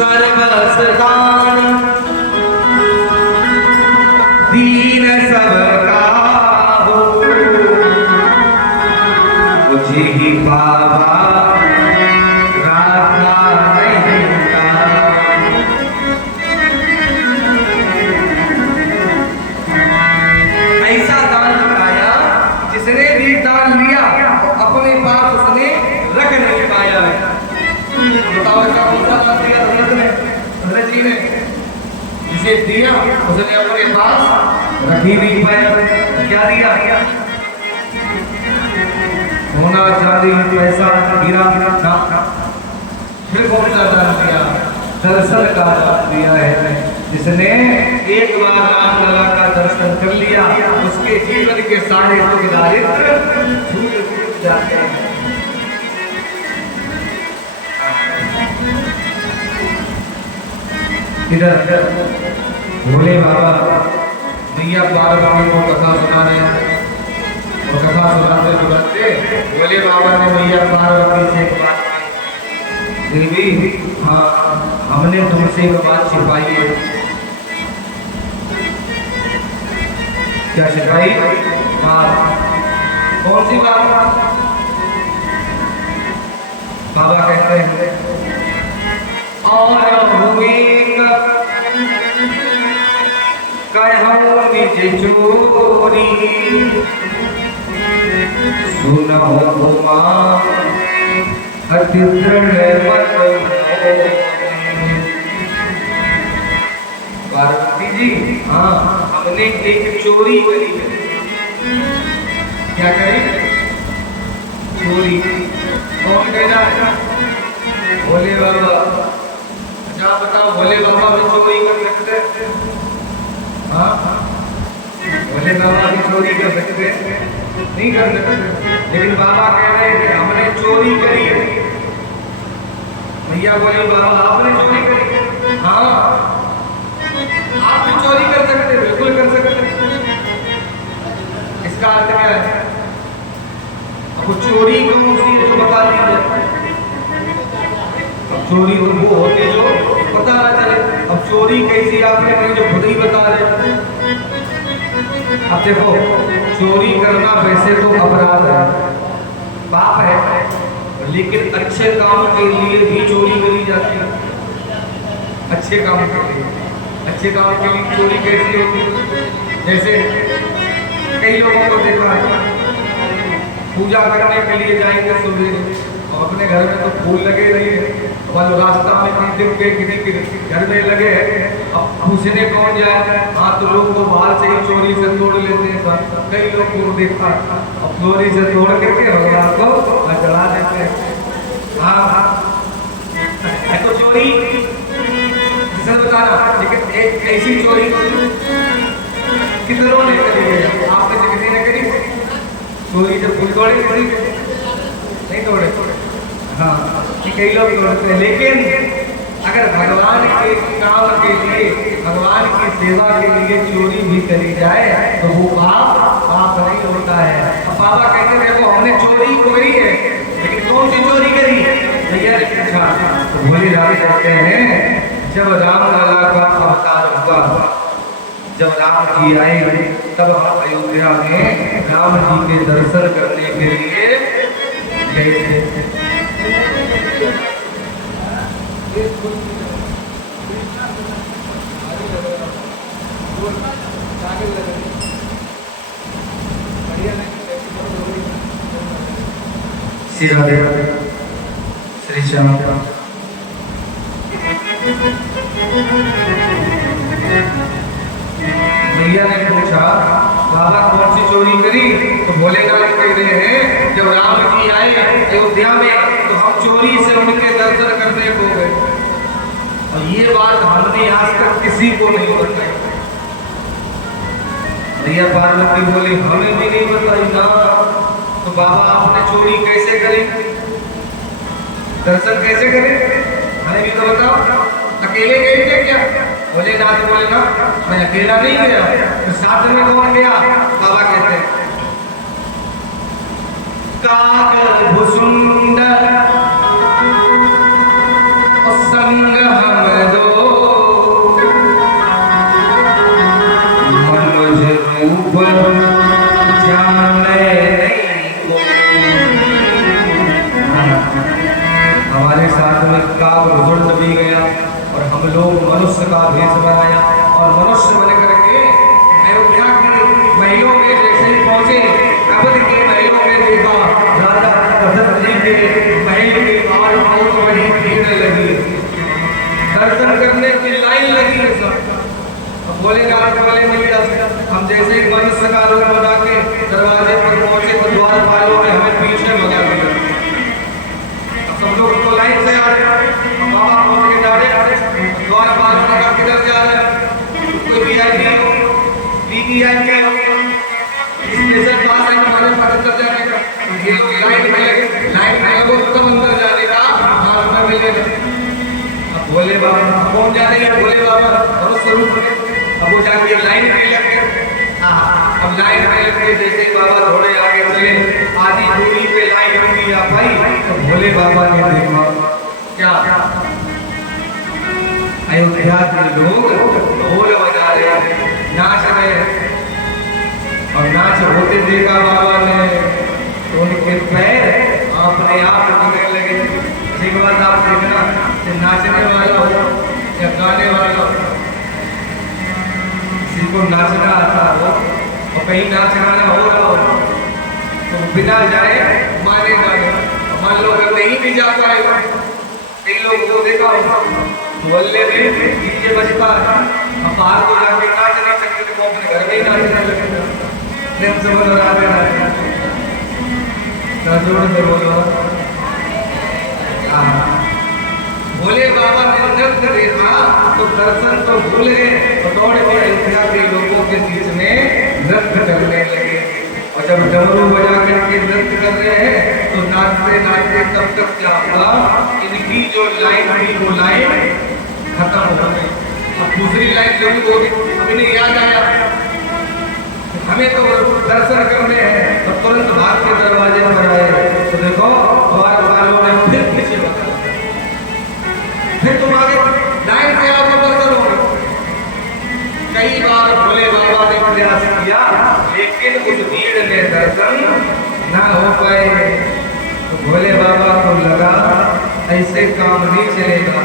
सर्वसदान दीन सबका हो, मुझे ही बाबा राधा नहीं का। ऐसा दान लगाया जिसने भी दान लिया अपने पास उसने रख नहीं पाया है। बताओ ऐसा कौन सा दान दिया हजरत ने, हजरत जी ने? जिसे दिया उसने अपने पास रख ही नहीं पाया। क्या दिया? सोना चांदी पैसा हीरा ना, फिर कौन सा दान दिया? दर्शन का दान दिया है। जिसने एक बार राम लला का दर्शन कर लिया उसके जीवन के सारे दुख दारिद्र छूट जाते हैं। इधर भोले बाबा मैया पार्वती को कथा सुना रहे हैं और कथा सुनाते सुनाते भोले बाबा ने मैया पार्वती से एक बात कही, देवी हाँ हमने तुमसे एक बात छिपाई है। क्या छिपाई बात? कौन सी बात? बाबा कहते हैं और निज चोरी सुनो अति दृढ़ मत। पार्वती जी हाँ हमने एक चोरी करी है। क्या करी? चोरी। कौन कह रहा है? भोले बाबा। अच्छा बताओ भोले बाबा भी चोरी कर सकते हैं? हाँ भोले बाबा भी चोरी कर सकते हैं? नहीं कर सकते। लेकिन बाबा कह रहे हैं हमने चोरी करी है। भैया बोले बाबा आपने चोरी करी? हाँ आप भी चोरी कर सकते, बिल्कुल कर सकते। इसका अर्थ क्या है? अब चोरी कौन सी है तो बता दीजिए। अब चोरी तो वो होती जो पता ना चले। अब चोरी कैसी आपने नहीं जो खुद ही बता रहे। अब देखो चोरी करना वैसे तो अपराध है, पाप है, लेकिन अच्छे काम के लिए भी चोरी करी जाती है। अच्छे काम के लिए, अच्छे काम के लिए चोरी कैसी होती है? जैसे कई लोगों को देखा है पूजा करने के लिए जाएंगे सुबह और अपने घर में तो फूल लगे रहे और रास्ता में कहीं दिख गए किसी के घर में लगे हैं। अब पूछने कौन जाए? हाँ तो लोग तो बाहर से ही चोरी से तोड़ लेते हैं। कई लोग को देखा अब चोरी से तोड़ करके भगवान को चढ़ा देते हैं। हाँ है तो चोरी बताना, लेकिन एक ऐसी चोरी कितनों ने करी है? आपने से किसी ने करी चोरी? जब फूल तोड़े करी नहीं तोड़े? हाँ कई लोग तोड़ते हैं। लेकिन अगर भगवान के काम के लिए, भगवान की सेवा के लिए चोरी भी करी जाए तो वो पाप नहीं होता है। अब बाबा कहते हैं देखो हमने चोरी करी है, लेकिन कौन सी चोरी करी? भैया ने पूछा तो भोले राम कहते हैं जब राम लला का अवतार हुआ, जब राम जी आए तब हम अयोध्या में राम जी के दर्शन करने के लिए गए थे। श्री श्याम भैया ने पूछा बाबा कौन सी चोरी करी? तो भोलेनाथ कह रहे हैं जब राम जी आए अयोध्या में तो हम चोरी से उनके दर्शन करने को गए। और ये बात हमने आज तक किसी को नहीं बताई। भैया पार्वती बोली हमें भी नहीं बताई ना। तो बाबा आपने चोरी कैसे करी? दर्शन कैसे करे? हमें भी तो बताओ। अकेले गए थे क्या? भोलेनाथ बोले ना मैं अकेला नहीं गया। तो साथ में कौन गया? बाबा कहते हैं काग भुसुंड संग हम काग रुजुड़ भी गया और हम लोग मनुष्य का भेष बनाया और मनुष्य बन करके अयोध्या की महलों में जैसे ही पहुंचे, अवध के महलों में देखा राजा दशरथ जी के महल के बाहर बहुत बड़ी भीड़ लगी, दर्शन करने की लाइन लगी है सब। बोले रात वाले मैया हम जैसे ही मनुष्य का रूप बना के दरवाजे पर पहुंचे तो द्वारपालों ने हमें पीछे भगा दिया। सब लोग तो लाइन से आ रहे, बाबा पहुंच के जा रहे, द्वारपालों ने कहा किधर जा रहे हैं, कोई वीआईपी हो, वीवीआईपी हो, स्पेशल पास है हमारे पास कर जाने का, ये लोग लाइन में लगे, लाइन में लगो कब अंदर जाने का हाथ में मिलेगा। अब भोले बाबा कौन जा रहे हैं, भोले बाबा और स्वरूप में अब वो जाके लाइन में लग गए। अब लाइन में लग गए, जैसे ही बाबा थोड़े आगे चले, आधी दूरी पे लाइन रुकी आ पाई तो भोले बाबा ने देखा क्या अयोध्या के लोग ढोल बजा रहे हैं, नाच रहे हैं और नाच होते देखा बाबा ने तो उनके पैर अपने आप गिरने लगे। एक बात आप देखना कि नाचने वाला हो या गाने वाला हो, किसी को नाचना आता हो और कहीं नाच गाना हो रहा हो तो बिना जाए माने जाए, मान लो अगर नहीं भी जा पाए, कई लोग को देखा हो मोहल्ले में डीजे बजता है, हम बाहर को जाके नाच नहीं सकते तो अपने घर में ही नाचने लगेगा। हम समझ रहा है जोड़ से बोलो। भोले बाबा ने नृत्य देखा तो दर्शन तो भूल गए और दौड़े हुए अयोध्या के लोगों के बीच में नृत्य करने लगे। और जब डमरू बजा करके नृत्य कर रहे हैं तो नाचते नाचते तब तक क्या हुआ, इनकी जो लाइन थी वो लाइन खत्म हो गई। अब दूसरी लाइन शुरू हो गई। अब इन्हें याद आया हमें तो दर्शन करने हैं, तो तुरंत भाग के दरवाजे पर आए तो देखो द्वारपालों ने फिर पीछे बता, फिर तुम आगे लाइन से आओ तो दर्शन हो। कई बार भोले बाबा ने प्रयास किया लेकिन उस भीड़ में दर्शन ना हो पाए। तो भोले बाबा को लगा ऐसे काम नहीं चलेगा,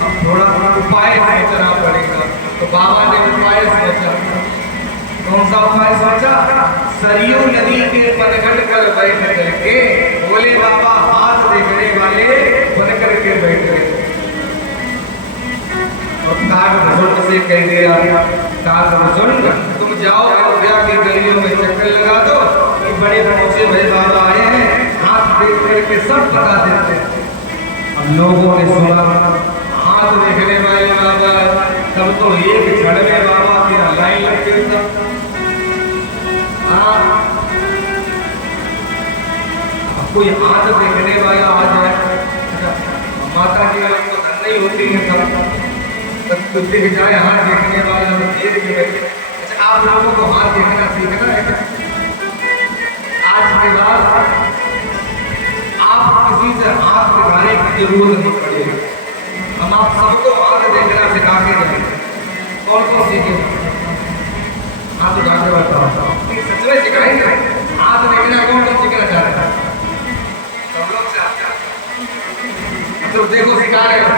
अब थोड़ा उपाय सोचना पड़ेगा। तो बाबा ने उपाय सोचा। कौन सा उपाय सोचा? सरयू नदी के पनघट पर बैठ करके भोले बाबा हाथ देखने वाले बन करके बैठ गए और काग से कह दिया, काग तुम जाओ अयोध्या की गलियों में चक्कर लगा दो कि बड़े पहुंचे भोले बाबा आए हैं, हाथ देख करके सब बता देते हैं। अब लोगों ने सुना हाथ देखने वाले बाबा, तब तो एक क्षण में बाबा की लाइन लग गई। कोई हाथ देखने वाला आ जाए, माता जी को धन नहीं होती है तब कुछ दिख जाए हाथ देखने वाला तो देख के बैठे। अच्छा आप लोगों को हाथ देखना सीखना है क्या? आज के बाद आप किसी से हाथ दिखाने की जरूरत नहीं पड़ेगी, हम आप सबको हाथ देखना सिखा के जाएंगे। कौन कौन सीखेगा? हाथ उठा के बताओ, सच में सिखाएंगे हाथ देखना। कौन कौन सीखना चाहता है? सब लोग चाहते हैं। तो देखो सिखा रहे हो।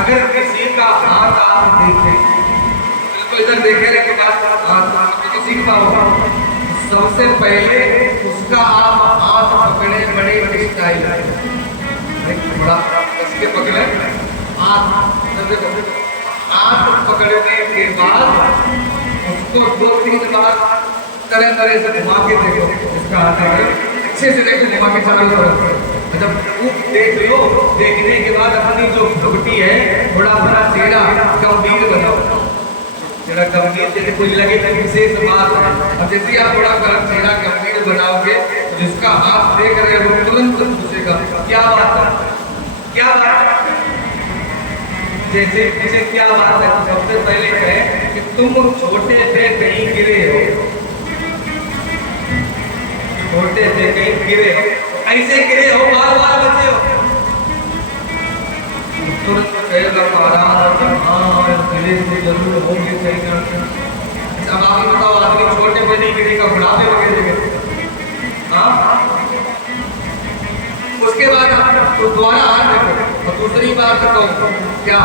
अगर किसी का हाथ आप देखें, बिल्कुल इधर देखे रहे हाथ तो सीख पाओ। सबसे पहले उसका आप हाथ पकड़े बड़े स्टाइल थोड़ा कसके पकड़े हाथ। हाथ पकड़ने के बाद उसको 2-3 बार तरह तरह से घुमा के देखो। इसका हाथ है अच्छे से देखो, घुमा के चारों तरफ। जब खूब देख लो, देखने के बाद अपनी जो भुगटी है थोड़ा अपना चेहरा गंभीर बनाओ। चेहरा गंभीर जैसे कुछ लगे तो विशेष बात है। और जैसे आप थोड़ा चेहरा गंभीर बनाओगे तो जिसका हाथ देख रहे हो वो तुरंत पूछेगा क्या बात है, क्या बात है। जैसे क्या बात है, सबसे पहले कहे कि तुम छोटे से कहीं गिरे हो, छोटे से कहीं गिरे हो, ऐसे गिरे हो बार बार बचे हो, तुरंत कहेगा गिरे से जरूर होंगे कहीं ना कहीं। अब आप ही बताओ, आदमी छोटे पे नहीं गिरेगा, बुढ़ापे में गिरेगा। हाँ, उसके तो दोबारा हाथ रखो और दूसरी बात कहो क्या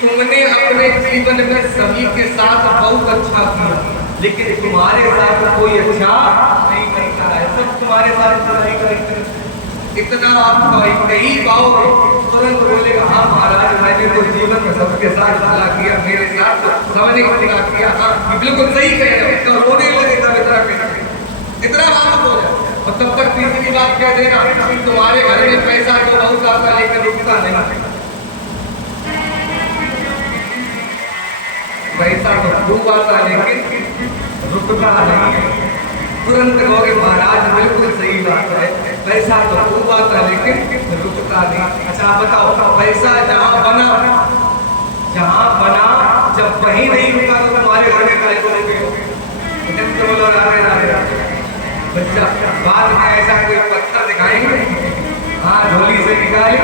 तुमने अपने जीवन में सभी के साथ बहुत अच्छा किया, लेकिन तुम्हारे साथ कोई अच्छा नहीं करता है, सब तुम्हारे साथ बुराई करते हैं। इतना आप कहीं पाओगे तुरंत बोलेगा हाँ महाराज मैंने तो जीवन में सबके साथ भला किया, मेरे साथ तो सबने भला किया। हाँ बिल्कुल सही कह रहे हो, तो रोने लगेगा इतना मालूम हो जाए। और तब तक तीसरी बात कह देना तुम्हारे घर में पैसा तो बहुत आता लेकिन रुकता नहीं, पैसा तो खूब आता लेकिन रुकता नहीं। तुरंत कहोगे महाराज बिल्कुल सही बात है, पैसा तो खूब आता लेकिन रुकता नहीं। अच्छा बताओ पैसा जहाँ बना जब वही नहीं रुका तो तुम्हारे घर में काय को बोलो राधे राधे बच्चा। बाद में ऐसा कोई पत्थर दिखाएंगे, हाँ झोली से निकाले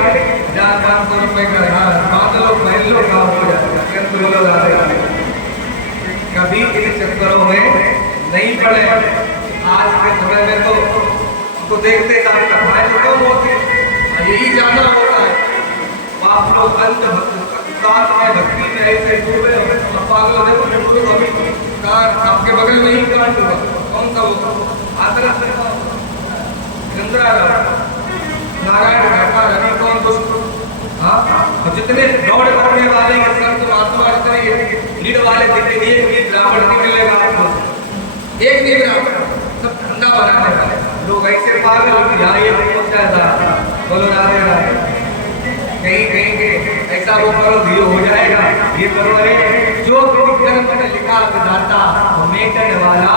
400-500 रुपए का, हाँ बादलो पहन लो काम हो जाएगा। बोलो राधे राधे। कभी इन चक्करों में नहीं पड़े। आज के समय में तो देखते जाए कथाएं तो कम होती, यही जाना होता है। आप लोग अंत भक्ति में ऐसे डूबे पागल देखो अभी आपके बगल में ही कांड हुआ, कौन सा वो आदरा नारायण घाटा रवि कौन दोस्तों, हाँ जितने दौड़ करने वाले ये संत महात्मा जितने लीड वाले दिखे एक भी ब्राह्मण नहीं मिलेगा आपको, एक भी ब्राह्मण, सब धंधा बनाने वाले लोग ऐसे पागल यहाँ ये बोलो राधे राधे। कहीं कहीं के ऐसा वो करो धीरे हो जाएगा, ये करो अरे जो कर्म में लिखा विधाता मेटने वाला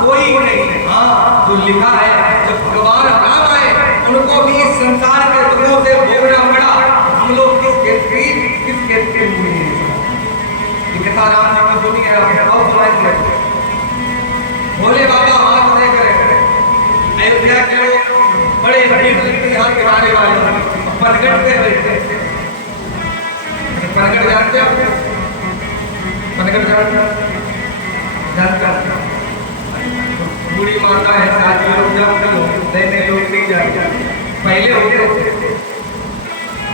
कोई नहीं। हाँ जो लिखा है जब भगवान राम आए उनको भी इस संसार के दुखों से भोगना पड़ा, हम लोग किस खेत के हुए कथा राम जी की सुनी है बहुत सुनाई। भोले बाबा हाथ नहीं करे, अयोध्या के लोग बड़े बड़े यहाँ के आने वाले पनगढ़ पे बैठे, पनगढ़ जानते हो, पनगढ़ जानते हो, बूढ़ी माता है शादी लोग जानते हो, नए लोग नहीं जानते, पहले होते थे।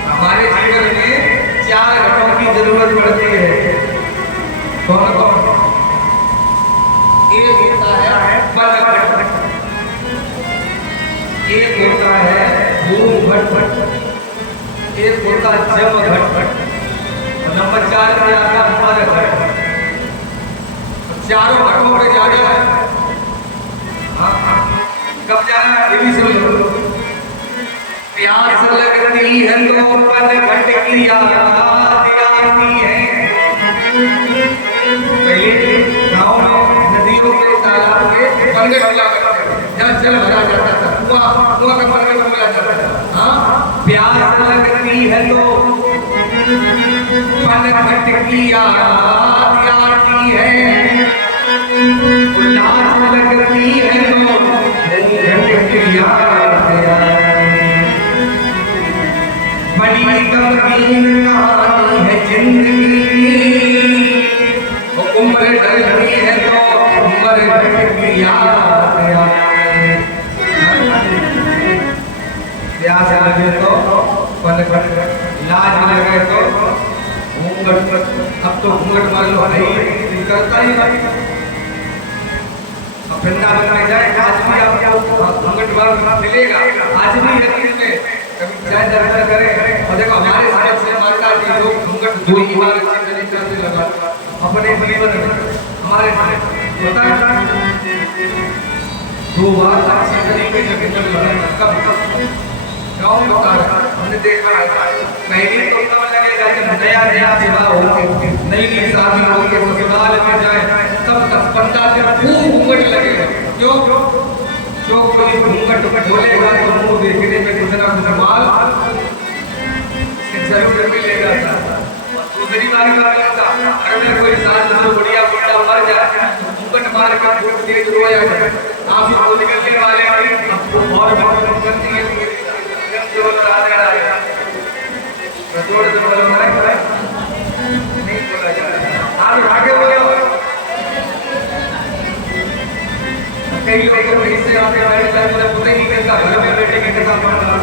हमारे जीवन में 4 घटों की जरूरत पड़ती है, कौन कौन? एक होता है पन घट, एक होता है धूम घट, एक होता जम घट, नंबर 4 पे आता है मर घट। चारों घटों पे जाना है, कब जाना है ये भी समझो। प्यास लगती है तो पन घट की याद आती है। पहले गाँव में नदियों के तालाब के पनघट हुआ करते थे, जहाँ जल भरा जाता था, कुआं का पनघट बोला जाता था। हाँ प्यास लगती है तो पनघट की याद आती है, उल्लास लगती है तो घट की याद बड़ी गमगीन कहानी है जिंदगी की, उम्र ढलती है तो उम्र घट की याद आए। प्यास लगे तो पनघट, लाज लगे तो घूंघट। अब तो घूंघट मान लो नहीं करता ही नहीं। वृंदावन में जाए आज भी आपको घूंघट मार मिलेगा, आज भी यकीन में कभी जाए दर्शन करें। और देखो हमारे समाज से मानता है कि लोग घूंघट 2 ही बार से लगा अपने जीवन में, हमारे होता है 2 बार अच्छी तरीके से घूंघट लगाना कब गाँव में होता है, हमने देखा है। पहले तो तब लगेगा जब नया विवाह होके नई शादी होके ससुराल में जाए तब 10-15 दिन खूब घूंघट लगेगा। क्यों? जो कोई घूंघट बोलेगा तो मुंह देखने में कुछ ना कुछ माल जरूर मिलेगा। दूसरी बार का घर में कोई सास बढ़िया बुढ़ा मर जाए घूंघट मार कर तेज रोया जाए, आप इसको निकलने वाले और करती है जो राधे राधे रसोड़ से बोला नहीं बोला जाए। आप आगे बोलो, कई लोग तो इससे आते बैठ जाए, मुझे पता ही नहीं चलता घर में बैठे के कैसा पढ़ना।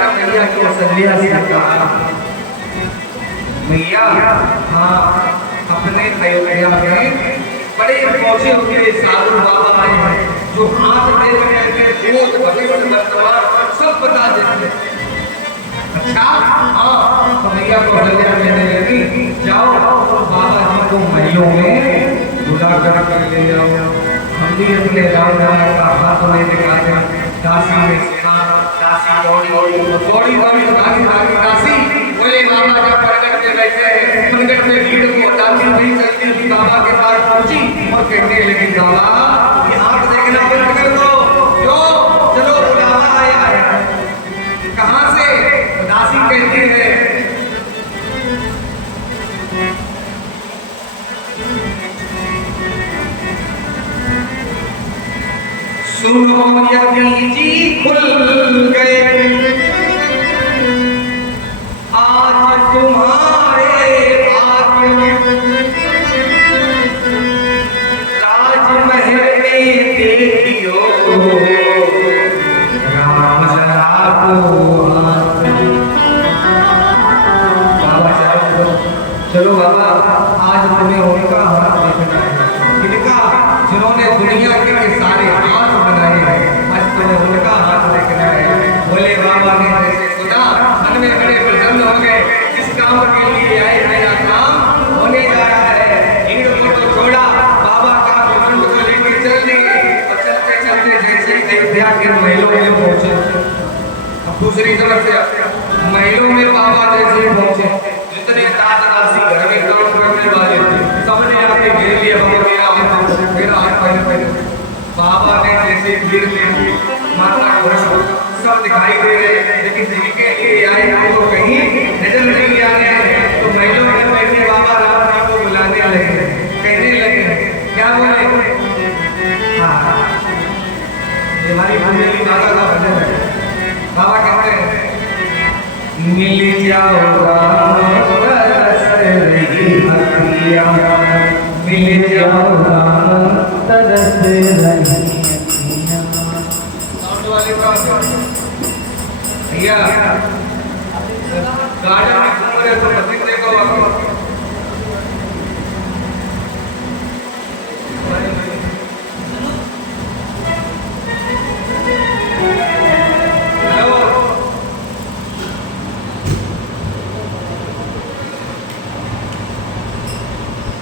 आकर मैया की असलिया से कहा, मैया हाँ अपने अयोध्या में बड़े पहुंचे हुए साधु बाबा आए हैं जो हाथ में करके भूत भविष्य वर्तमान सब बता देते हैं। अच्छा हाँ तो मैया को हल्ला कहने लगी, जाओ बाबा जी को महलों में बुला कर ले जाओ। हम भी अपने राम का हाथ में दिखाते हैं। काशी में सेना, काशी दौड़ी भागी काशी बोले बाबा जब प्रकट में बैठे हैं, प्रकट में भीड़ को हटाती नहीं चलती थी, बाबा के पास पहुंची और कहने लगी, बाबा ये आंख देखना बंद कर दो, जो चलो बुलावा आया है। कहां से? दासी कहती है सुनो यदि जी खुल गए आज तुम्हारे भाग्य में, राजमहल में देखियो राम लला को। बाबा चलो बाबा आज तुम्हें उनका हाथ देखना है, इनका जिन्होंने दुनिया के सारे हाथ बनाए हैं, आज तुम्हें उनका हाथ देखना है। बोले बाबा ने जैसे सुना मन में बड़े प्रसन्न हो गए, जिस काम के लिए आए नया काम होने जा रहा है। भीड़ को तो छोड़ा, बाबा का घुटन को लेकर चल दिए और चलते चलते जैसे अयोध्या के महलों में पहुंचे। अब दूसरी तरफ से महलों में बाबा जैसे पहुंचे, जितने दास दासी घर में काम करने वाले थे सबने आके घेर लिया, फिर बाबा ने जैसे भीड़ में माता घोष सब दिखाई दे रहे, लेकिन जिनके लिए आए वो कहीं नजर नहीं आ रहे हैं। तो महिलों में बैठे बाबा राम जी को बुलाने लगे, कहने लगे, क्या बोले? हाँ ये हमारी भूमिली बाबा का भजन है। बाबा कहते हैं, मिल जाओ राम तरस रही अखियाँ, मिल जाओ राम तरस रही भैया गार्डन में घूम रहे तो पति देखो हेलो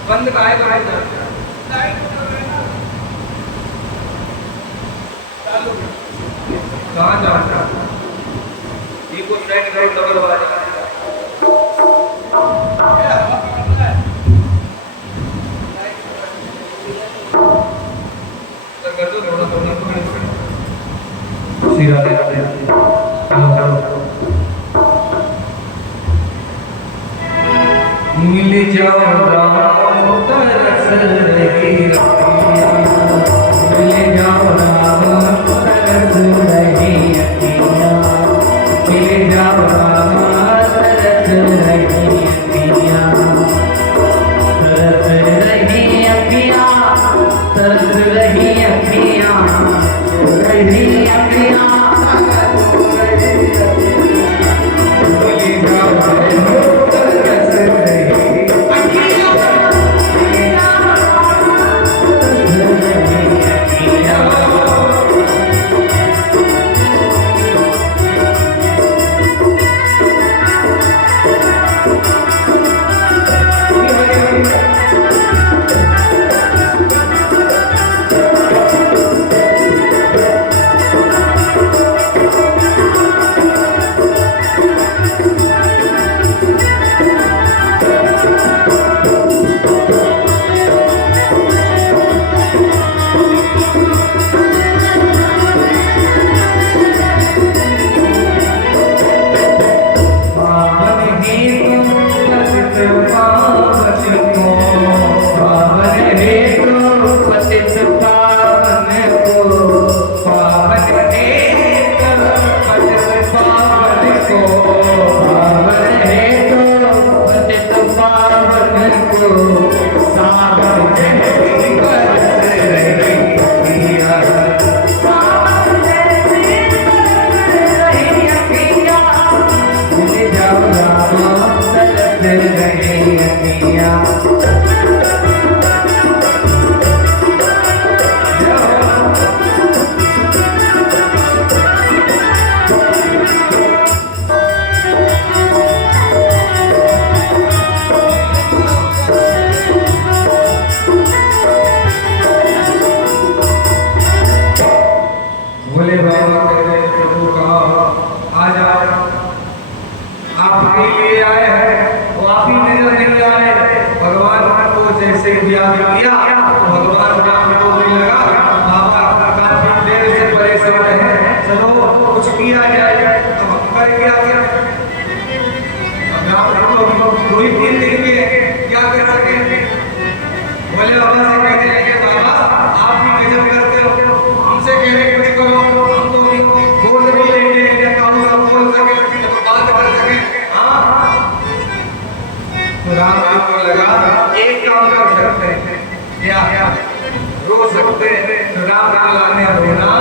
बंद का है कहाँ जाता ये कुछ सेट करो डबल वाला तो कर दो थोड़ा सीधा मिल जाओ राम तरस रही मिल जाओ राम तरस रही अखियाँ, मिल जाओ राम तरस रही अखियाँ, तरस रही अखियाँ, तरस रही अखियाँ, रही अखियाँ, मिल जाओ तरस रही अखियाँ। आपके लिए आए हैं, वो आप ही नजर नहीं आए। भगवान को जैसे याद किया तो भगवान राम को भी लगा बाबा काफी देर से परेशान है, चलो कुछ किया जाए। तो हम कर क्या क्या, दो ही 3 दिन में क्या कर सके। बोले बाबा से कहने लगे बाबा आप भी गजब करते हो, हमसे कह रहे कुछ करो, हम तो बोल भी लेंगे, सब बोल सके तो बात कर सके। हाँ तो राम जी को लगा एक काम कर सकते हैं, क्या रो सकते हैं। तो राम लाने रोना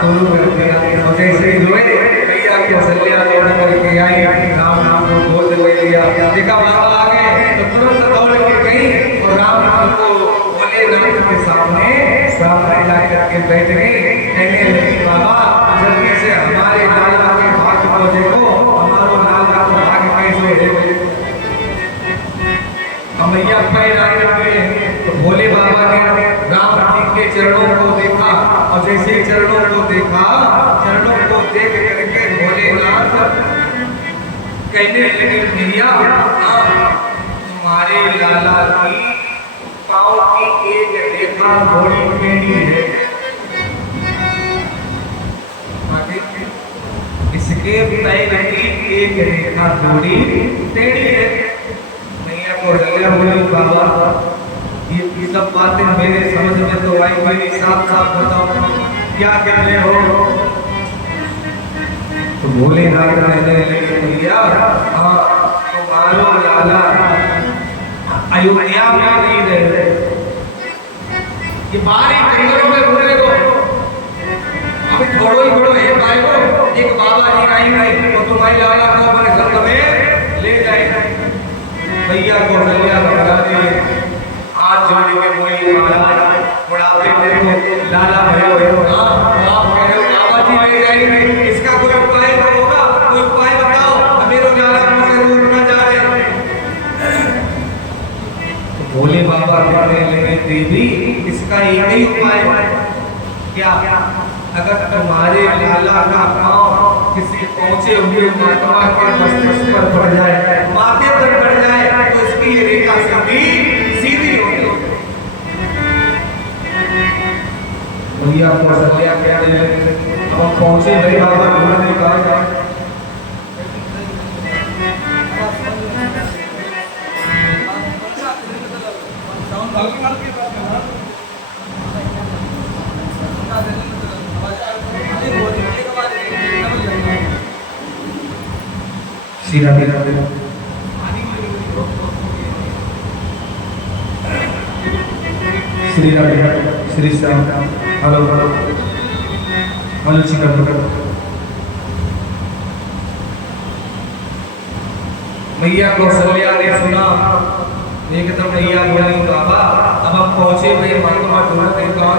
शुरू कर दिया। और जैसे ही रोए भैया की असलिया दौड़ करके आई, राम को गोद ले लिया। देखा बाबा आ गए तो तुरंत दौड़ के गई और राम को भोलेनाथ के सामने ला करके बैठ गई। कहने लगी बाबा जल्दी से हमारे लाला के भाग्य को देखो, हमारो लाला का भाग्य कैसे है। मैया पैर आए तो भोले बाबा ने राम जी के चरणों को देखा और जैसे चरणों को देखा, चरणों को देख करके भोलेनाथ कहने लगे भैया तुम्हारे लाला की पाँव की एक रेखा थोड़ी टेढ़ी है, इसके पैर की एक रेखा थोड़ी टेढ़ी है। बोली बाबा ये सब बातें मेरे समझ में तो आई, मेरी साफ साफ बताओ क्या कह रहे हो। तो भोलेनाथ कहने लगे भैया हाँ तुम्हारो लाला अयोध्या में नहीं रहे, ये बाहरी जंगलों में घूमने को अभी थोड़ो ही बड़ो है भाई को एक बाबा जी आई नहीं तो तुम्हारे लाला को अपने संग में ले जाए। भैया को भैया बता दिए, हाथ जोड़ के बोली महाराज बुढ़ापे में तो लाला भयो हो। हाँ आप कह रहे हो बाबा जी ले जाएंगे, इसका कोई उपाय तो होगा, कोई उपाय बताओ मेरे लाला मुझसे दूर न जाए। तो भोले बाबा कहने लगे देवी इसका एक ही उपाय है, क्या अगर तुम्हारे लाला का पाँव किसी पहुंचे हुए महात्मा के मस्तिष्क पर पड़ जाए, माथे पर पड़ जाए तो इसकी ये रेखा सीधी होगी। भैया कौशल्या कहने लगे अब पहुंचे भाई बाबा ढूंढने कहा Shri Radhe Shri Radhe Shri Shyam hello hello chicken मैया कौशल्या ने सुना एकदम मैया बोली बाबा अब हम पहुंचे हुए महात्मा ढूंढते कहाँ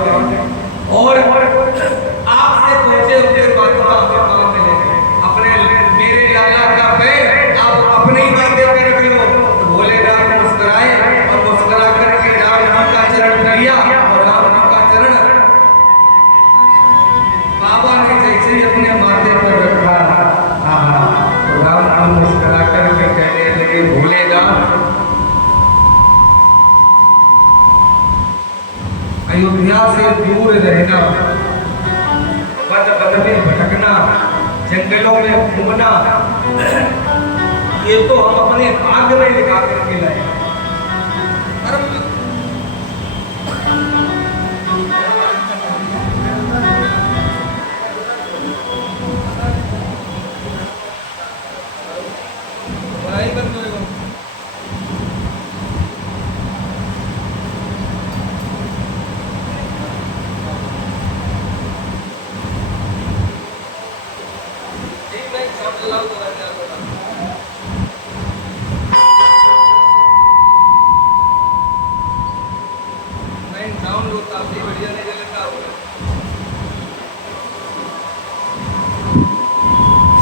और आपसे पहुंचे हुए महात्मा हमें कहाँ मिले, अपने मेरे लाला का पैर आप अपने ही माथे पे रख लो। तो भोलेनाथ मुस्कुराए और मुस्कुरा करके राम जी का चरण लिया और राम जी का चरण बाबा ने जैसे ही अपने माथे पर रखा तो राम जी मुस्कुरा करके कहने लगे भोलेनाथ अयोध्या से दूर रहना, बद बद में भटकना, जंगलों में घूमना, ये तो हम अपने भाग्य में लिखा करके लाए।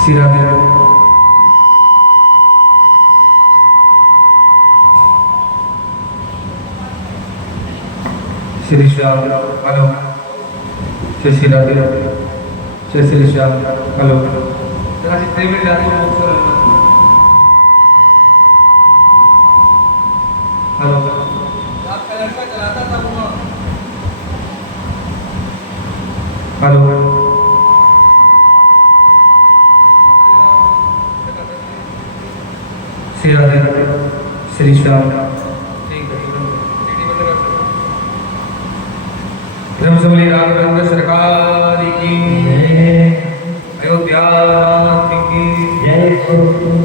श्री राधे श्री श्याम हेलो जय श्री राधे जय श्री श्याम हेलो जरा जितने भी जाते हैं हेलो, आपका लड़का चलाता था वो। हेलो, श्री राधे श्री श्याम। रमसवली राघवेंद्र सरकार की अयोध्या नाथ की जय।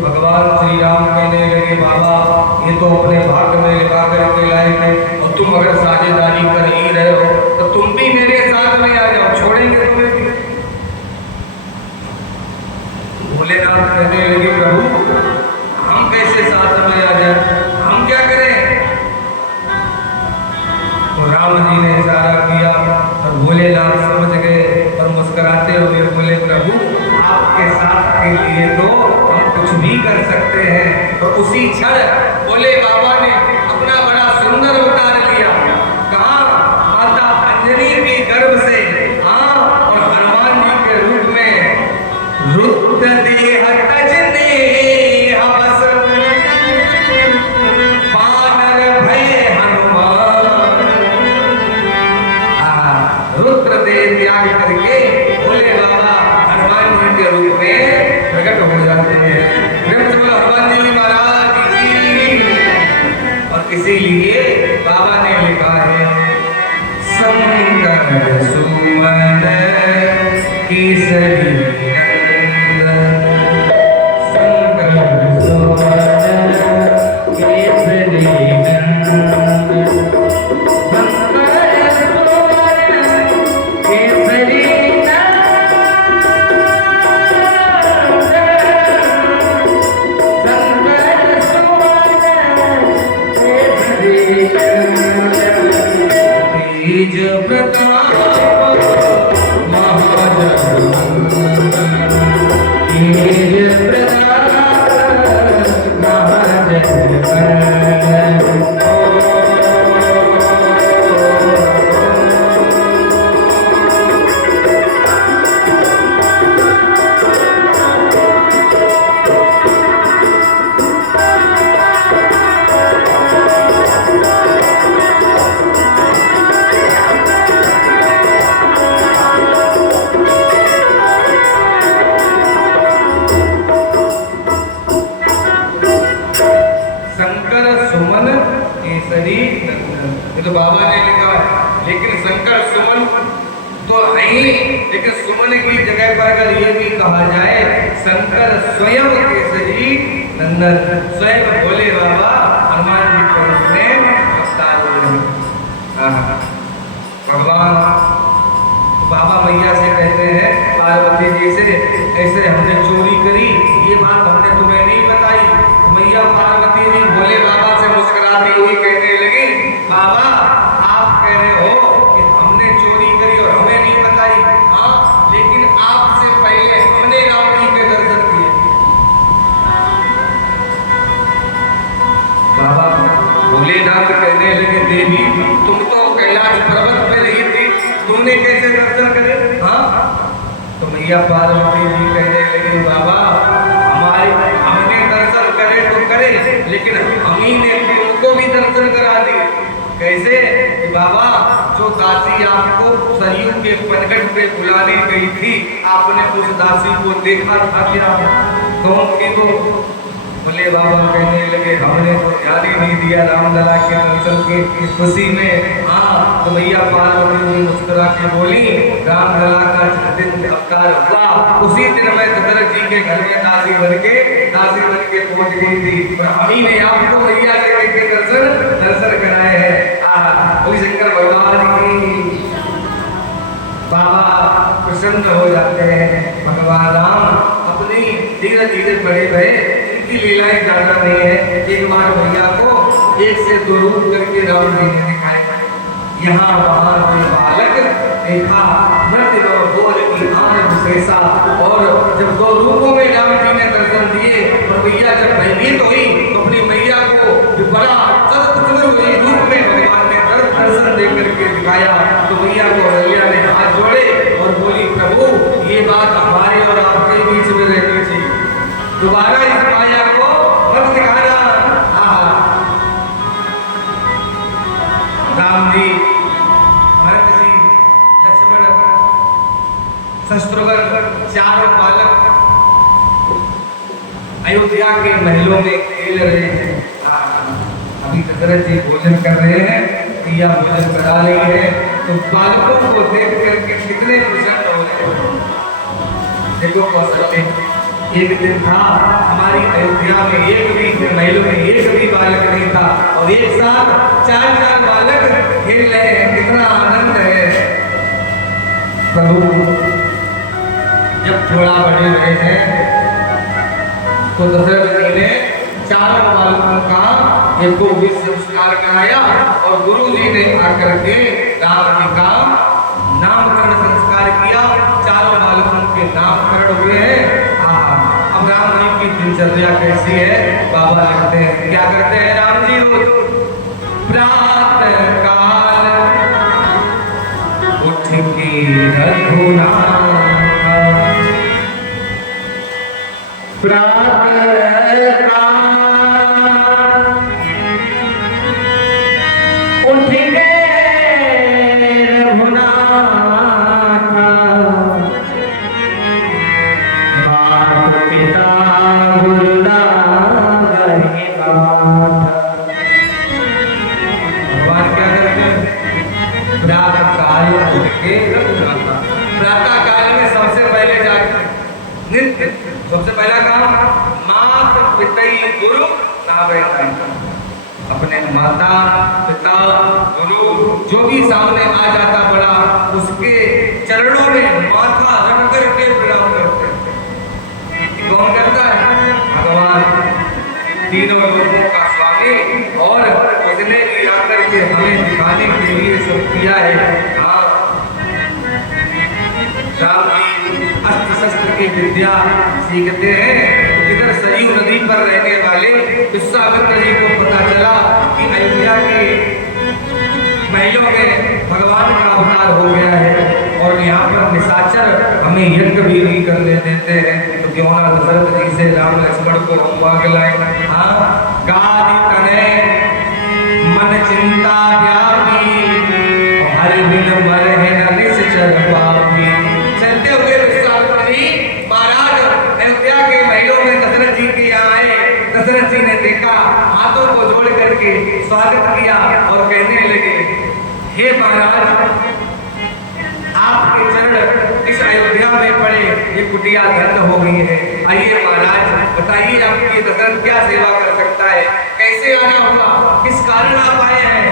भगवान श्री राम कहने लगे बाबा ये तो अपने भाग्य में लिखा करके लाए हैं और तुम अगर साझेदारी कर ही रहे हो तो तुम भी मेरे साथ में आ जाओ, छोड़ेंगे तुम्हें भी। भोलेनाथ कहने लगे प्रभु हम कैसे साथ में आ जाए, हम क्या करें। तो राम जी ने इशारा किया और भोलेनाथ समझ गए और मुस्कुराते हुए बोले प्रभु आपके साथ के लिए तो हम कुछ भी कर सकते हैं। और उसी क्षण भोले बाबा ने अपना बड़ा सुंदर अवतार लिया। कहा माता अंजनी के गर्भ से, हाँ, और हनुमान जी के रूप में रुद्र देह तजने हवस बानर भय हनुमान। रुद्र देह त्याग करके भोले बाबा हनुमान जी के रूप में प्रकट हो जाते हैं। हनुमान जी महाराज की। और इसीलिए बाबा ने लिखा है शंकर सुमन केसरी नंदन, शंकर सुमन केसरी नंदन, शंकर सुमन केसरी तेज प्रताप महाजगवंदन, तेज प्रताप महाजगवंदन। ये तो बाबा ने लिखा है, लेकिन शंकर सुमन तो नहीं, लेकिन सुमन की जगह पर अगर ये भी कहा जाए शंकर स्वयं केसरी नंदन, स्वयं भोले बाबा हनुमान जी के रूप में अवतार हुए। भगवान बाबा मैया से कहते हैं पार्वती जी से ऐसे हमने चोरी करी, ये बात हमने तुम्हें नहीं बताई। मैया पार्वती जी भोले बाबा से मुस्कुराती हुई कहने लगी बाबा आप कह रहे हो कि हमने चोरी करी और हमें नहीं बताई, हाँ, लेकिन आपसे पहले हमने राम जी के दर्शन किए। बाबा भोलेनाथ कहने लगे देवी तुम तो कैलाश पर्वत पे रही थी, तुमने कैसे दर्शन करे। हाँ, तो मैया पार्वती जी कहने लगी बाबा हमने दर्शन करे तो करे, लेकिन हम ही ने तुमको भी दर्शन करा दिए। कैसे कि बाबा जो दासी आपको सरयू के पनघट पे बुलाने गई थी, आपने उस दासी को देखा था क्या? कौन थी वो? भोले बाबा कहने लगे हमने तो ध्यान ही नहीं दिया रामलला के दर्शन की खुशी में। हाँ, तो मैया पार्वती जी मुस्कुरा के बोली रामलला का जिस दिन अवतार हुआ उसी दिन मैं दशरथ जी के घर में दासी बन के पहुंच गई थी, और हम ही ने आपको मैया के दर्शन कराए हैं। बोली शंकर भगवान की। बाबा प्रसन्न हो जाते हैं। भगवान राम अपनी धीरे धीरे बड़े भये, इनकी लीलाएं ज्यादा नहीं है। एक बार भैया को 1 से 2 रूप करके राम जी ने दिखाए। यहाँ वहाँ के बालक देखा नृत्य बोल की आनंद शेषा, और जब 2 रूपों में राम जी ने दर्शन दिए और मैया जब भयभीत हुई तो अपनी मैया को बड़ा रूप में भगवान ने दर्शन दे करके दिखाया। तो मैया को अहल्या ने हाथ जोड़े और बोली प्रभु ये बात हमारे और आपके बीच में रहनी चाहिए, दोबारा इस माया को मत दिखाना। चारों बालक अयोध्या के महलों में खेल रहे हैं। अभी दशरथ जी भोजन कर रहे हैं, प्रिया भोजन करा रही है, तो बालकों को देख करके कितने प्रसन्न हो रहे हैं। देखो कौशल्य, एक दिन था हमारी अयोध्या में एक भी महलों में एक भी बालक नहीं था, और एक साथ चार चार बालक खेल रहे हैं, कितना आनंद है। प्रभु जब थोड़ा बड़े हुए हैं तो दशरथ जी ने चारों बालकों का एक को भी संस्कार कराया, और गुरु जी ने आकर के राम जी का नामकरण संस्कार किया। चारों बालकों के नामकरण हुए हैं। अब राम जी की दिनचर्या कैसी है बाबा लिखते हैं, क्या करते हैं राम जी रोज? प्रातः काल उठ के रघुनाथ, प्रातः काल उठ के रघुनाथ, माता पिता गुरुनाथ। भगवान क्या करते हैं? प्रातः काल उठ के रघुनाथ। प्रातः काल में सबसे पहले जाके नित्य सबसे पहला काम माता पिता गुरु नावे, अपने माता पिता गुरु जो भी सामने आ जाता बड़ा, उसके चरणों में माथा रख करके प्रणाम करते हैं। कौन करता है? भगवान, तीनों लोगों का स्वामी, और उसने भी आकर के हमें दिखाने के लिए सब किया है। हाँ, राम जी अस्त्र शस्त्र की विद्या सीखते हैं। इधर सरयू नदी पर रहने वाले विश्वामित्र जी को पता चला कि अयोध्या के महलों में भगवान का अवतार हो गया है, और यहाँ पर निशाचर हमें यज्ञ भी नहीं करने देते हैं, तो क्यों ना दशरथ जी से राम लक्ष्मण को हम मांग लाए। हाँ, गादि तने मन चिंता व्यापी, हर बिन मरहि न निश्चर पापी। चलते हुए विश्वामित्र जी महाराज अयोध्या के महलों में दशरथ जी के यहाँ आए। दशरथ जी ने देखा, हाथों को जोड़ करके स्वागत किया और कहने लगे, हे महाराज, आपके चरण इस अयोध्या में पड़े, ये कुटिया धन्य हो गई है। आइए महाराज, बताइए आपकी दशरथ क्या सेवा कर सकता है, कैसे आना होगा, किस कारण आप आए हैं?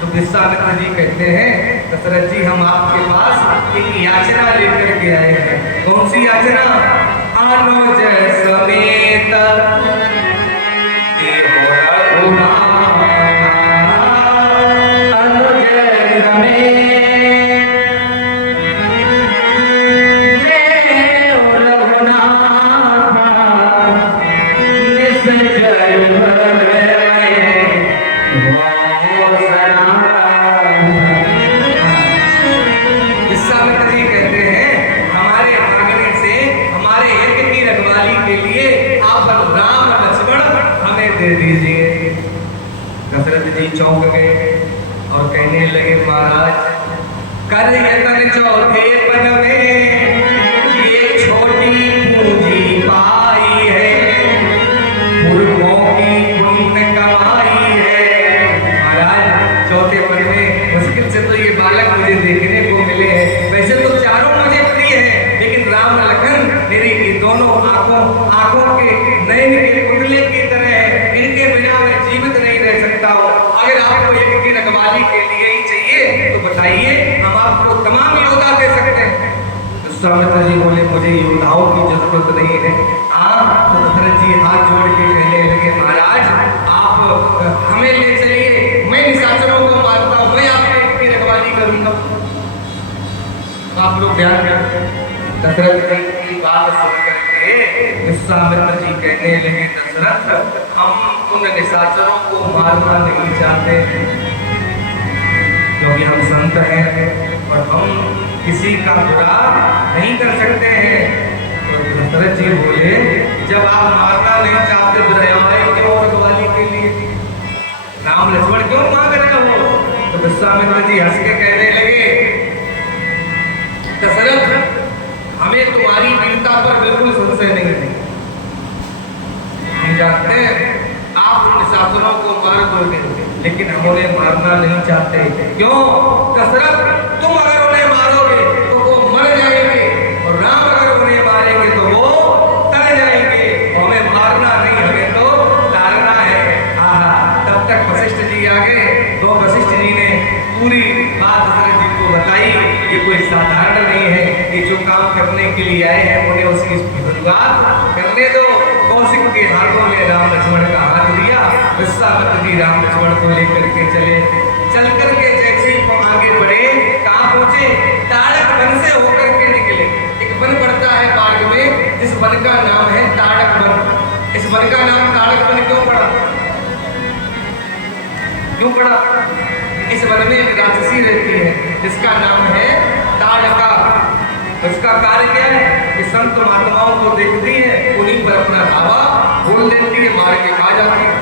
तो विश्वामित्र जी कहते हैं, दशरथ जी हम आपके पास एक याचना लेकर के आए हैं। कौन सी याचना? अनुज समेत चौंक गए और कहने लगे, महाराज कर यतन चौथे पन में ये छोटी पूंजी पाई है, पुरखों की पुण्य कमाई है। महाराज चौथे पन में मुश्किल से तो ये बालक मुझे देखने को मिले हैं। वैसे तो चारों मुझे प्रिय हैं, लेकिन राम लखन मेरी ये दोनों आंखों के नयन के कुंडले की तरह है, इनके बिना मैं जीवित नहीं रह सकता हूँ। अगर आपको यज्ञ की रखवाली के लिए ही चाहिए तो बताइए, हम आपको तमाम योद्धा दे सकते हैं। विश्वामित्र जी बोले, मुझे योद्धाओं की जरूरत नहीं है। तो दशरथ जी हाथ जोड़ के कहने लगे, महाराज आप हमें ले चलिए, मैं निशाचरों को मारता हूँ, मैं आपके यज्ञ की रखवाली करूंगा। आप लोग ध्यान रखें। दशरथ जी की बात सुन करके विश्वामित्र जी कहने लगे, दशरथ हम उन निशाचरों को मारना नहीं चाहते, क्योंकि हम संत हैं और हम किसी का बुरा नहीं कर सकते हैं। तो दशरथ जी बोले, जब आप मारना नहीं चाहते तो क्यों रखवाली के लिए राम लक्ष्मण क्यों मांग रहे हो? तो विश्वामित्र जी हंस के कहने लगे, दशरथ हमें मुझे तुम्हारी वीरता पर बिल्कुल संशय नहीं है। हम जानते हैं आप उन शासनों को मार दोगे, लेकिन हम उन्हें मारना नहीं चाहते। क्यों? दशरथ, तुम अगर उन्हें मारोगे तो वो मर जाएंगे, और राम अगर उन्हें मारेंगे तो वो तर जाएंगे। हमें मारना नहीं, हमें तो तारना है। आहा, तब तक वशिष्ठ जी आ गए। तो वशिष्ठ जी ने पूरी बात दशरथ जी को बताई। ये कोई साधारण नहीं है, ये जो काम करने के लिए आए हैं उन्हें उसकी शुरुआत करने दो। कौशिक के हाथों में राम लक्ष्मण का हाथ दिया। विश्वामित्र जी राम लक्ष्मण को लेकर के चले। चल करके जैसे ही आगे बढ़े, कहाँ पहुंचे? ताड़क वन से होकर के निकले। एक वन पड़ता है मार्ग में, जिस वन का नाम है ताड़क वन। इस वन का नाम ताड़क वन क्यों पड़ा? क्यों पड़ा? इस वन में एक राक्षसी रहती है जिसका नाम है ताड़का। उसका कार्य क्या है कि संत महात्माओं को देखती है, उन्हीं पर अपना धावा बोल देती है, मार के खा जाती है।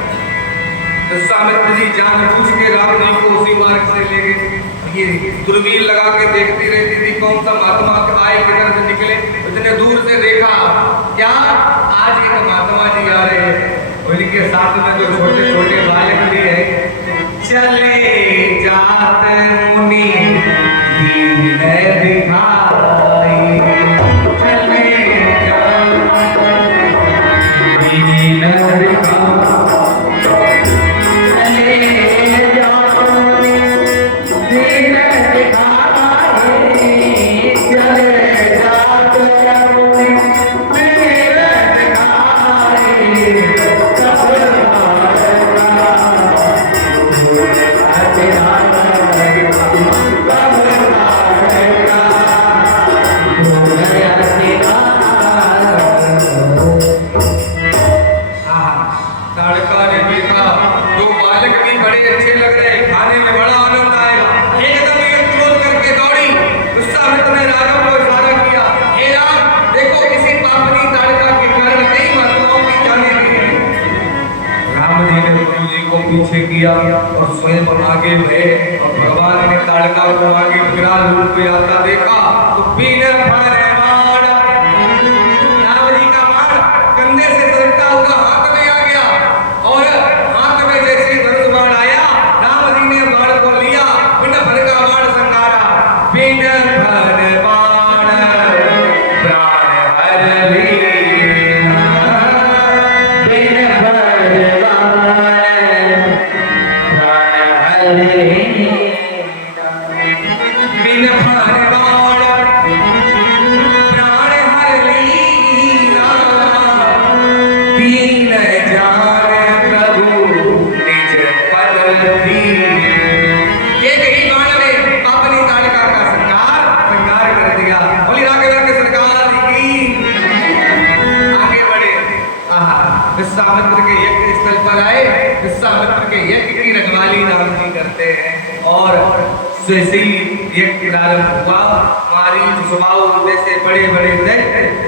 विश्वामित्र जी जानबूझ के राम जी को उसी मार्ग से ले गए। ये दूरबीन लगा के देखती रहती थी कौन सा महात्मा आए, किधर से निकले। इतने दूर से देखा, क्या आज एक महात्मा जी आ रहे हैं, उनके साथ में जो छोटे छोटे बालक भी है। चले जात मुनि दीन दिखाई, चले जात दीन दिखाई, चले जात मुनि दीन दिखाई, चले जात मुनि दीन पीछे किया और स्वयं आगे बढ़े। और भगवान ने ताड़का को आगे विकराल रूप में आता देखा तो पीनर फाड़े मार, राम जी का मार कंधे से सरकता हुआ हाथ में आ गया। और हाथ में जैसे धनुष बाण आया, राम जी ने बाण को लिया, पिंड भर का बाण संगारा। पिंड भर बाण प्राण हर लीना, पिंड भर बाण बिन भर बाण प्राण हर लीना, दीन जान प्रभु निज पद दीन। एक ही बाण ने अपनी ताड़का का संगार कर दिया। बोली राघव के सरकार की। आगे बढ़े। विश्वामित्र के यज्ञ स्थल पर आए। विश्वामित्र के यज्ञ की रखवाली राम जी करते हैं। और जैसे ही यज्ञ प्रारंभ हुआ, मारीच स्वभाव जैसे बड़े बड़े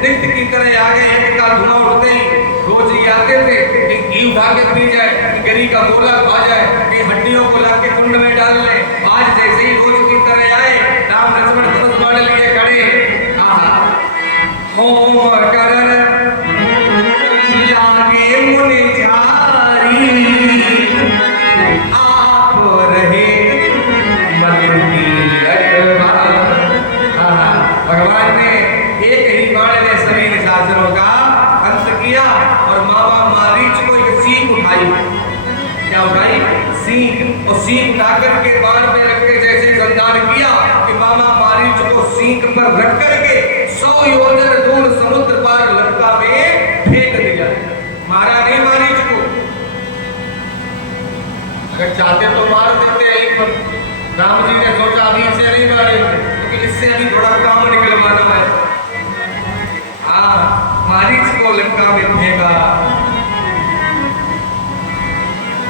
नित्य की तरह आ गए। यज्ञ का धुआं उठते ही रोज ही आते थे कि घी उठा के पी जाए, कि गरी का गोला खा जाए, कि हड्डियों को ला के कुंड में डाल ले। आज जैसे ही रोज की तरह आए, राम लक्ष्मण धनुष बाण लिए खड़े। होम करन लागे मुनि झारी, आप रहे मत की रखवाली। भगवान ने एक ही बाण में सभी निशाचरों का अंत किया। और मामा मारीच को एक सींग उठाई। क्या उठाई? सींग। और सींग उठाकर के बाण पे रख के जैसे संधान किया कि मामा मारीच को सींग पर रख करके 100 योजन दूर समुद्र पार लंका में फेंक दिया। मारा नहीं मारीच को। अगर चाहते तो मार देते यहीं पर। राम जी ने सोचा अभी इसे नहीं मारेंगे, लेकिन इससे अभी थोड़ा काम निकलवाना है। मारीच को लंका में फेंका।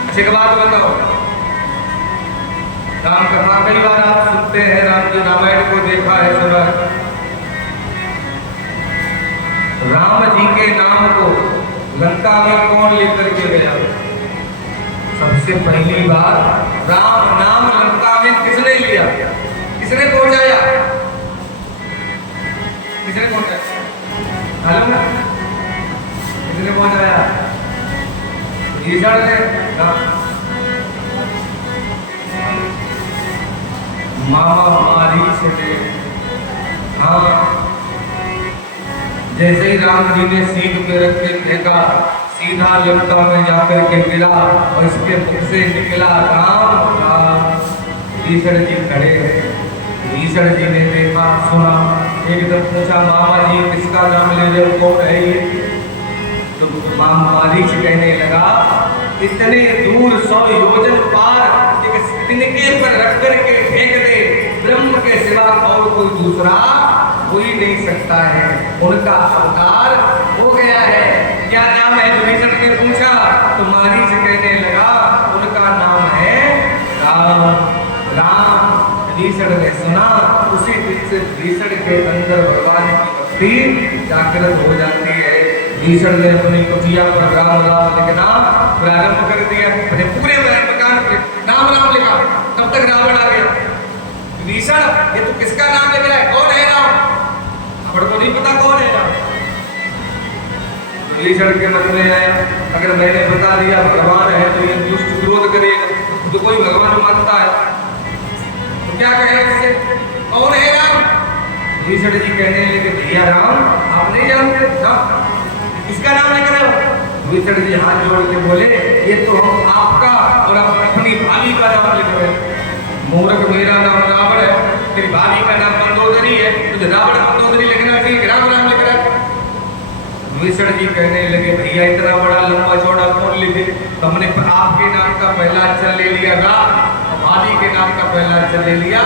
अच्छी बात बताओ, राम कथा कई बार आप सुनते हैं, राम जी रामायण को देखा है सुना। राम जी के नाम को लंका में कौन लेकर के गया? सबसे पहली बार राम नाम लंका में किसने लिया? किसने पहुंचाया? किसने पहुंचाया? मालूम है कितने पहुंच आया ईशड़ ने मामा मारीच ने हाँ जैसे ही राम जी ने सीध पे रख के फेंका सीधा लंका में जाकर के गिरा और इसके मुख से निकला राम राम। ईशड़ जी खड़े ईशड़ जी ने देखा सुना एकदम पूछा मामा जी किसका नाम ले रहे हो कौन है ये। तो मामा मारीच कहने लगा इतने दूर 100 योजन पार एक तिनके पर रख कर के फेंक दे ब्रह्म के सिवा और कोई दूसरा हो ही नहीं सकता है। उनका अवतार हो गया है। क्या नाम है विभीषण ने पूछा तो मारीच कहने लगा उनका नाम है राम राम। विभीषण ने सुना उसी दिन से विभीषण के अंदर भगवान की भक्ति जागृत हो जाती है। विभीषण ने अपनी कुटिया पर राम राम लिखना प्रारंभ कर दिया। पूरे मकान पे नाम राम लिखा तब तक रावण आ गया। विभीषण ये तू किसका नाम लिख रहा है कौन है राम। रावण को नहीं पता कौन है राम। विभीषण के मन में आया अगर मैंने बता दिया भगवान है तो ये दुष्ट विरोध करेगा। तो कोई भगवान मानता है तो क्या कहे इससे कौन है राम। विभीषण जी कहने लगे भैया राम आप नहीं जानते राम किसका नाम लिख रहे हो। विभीषण जी हाथ जोड़ के बोले ये तो हम आपका और अपनी भाभी का नाम लिख रहे हैं। मूर्ख मेरा नाम रावण है तेरी भाभी का नाम मंदोदरी है तुझे रावण मंदोदरी लिखना चाहिए राम राम लिख रहा है। विभीषण जी कहने लगे भैया इतना बड़ा लंबा चौड़ा कौन लिखे। हमने आपके नाम का पहला अक्षर ले लिया राम और भाभी के नाम का पहला अक्षर ले लिया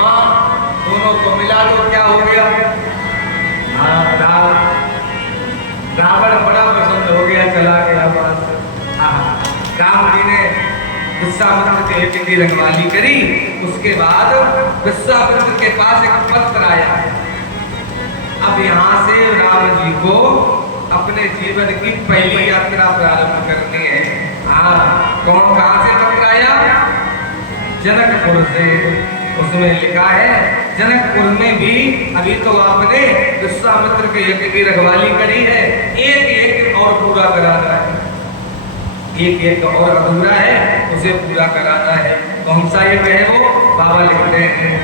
माँ दोनों को मिला दो क्या हो गया राम। रावण बड़ा पसंद हो गया चला गया वहां से। राम जी ने विश्वामित्र के एक की रखवाली करी। उसके बाद विश्वामित्र के पास एक पत्र आया। अब यहाँ से राम जी को अपने जीवन की पहली यात्रा प्रारंभ करनी है। हाँ कौन कहाँ से पत्र आया जनकपुर से। उसमें लिखा है जनकपुर में भी अभी तो आपने विश्वामित्र के यज्ञ की रखवाली करी है एक एक और पूरा कराना है। एक एक और अधूरा है उसे पूरा कराना है। कौन सा यज्ञ है वो बाबा लिखते हैं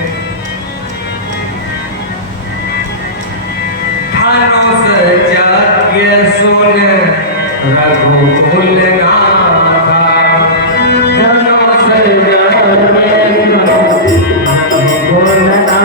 धनुष यज्ञ सुन रघुकुल नाथा धनुष यज्ञ रघुकुल नाथा।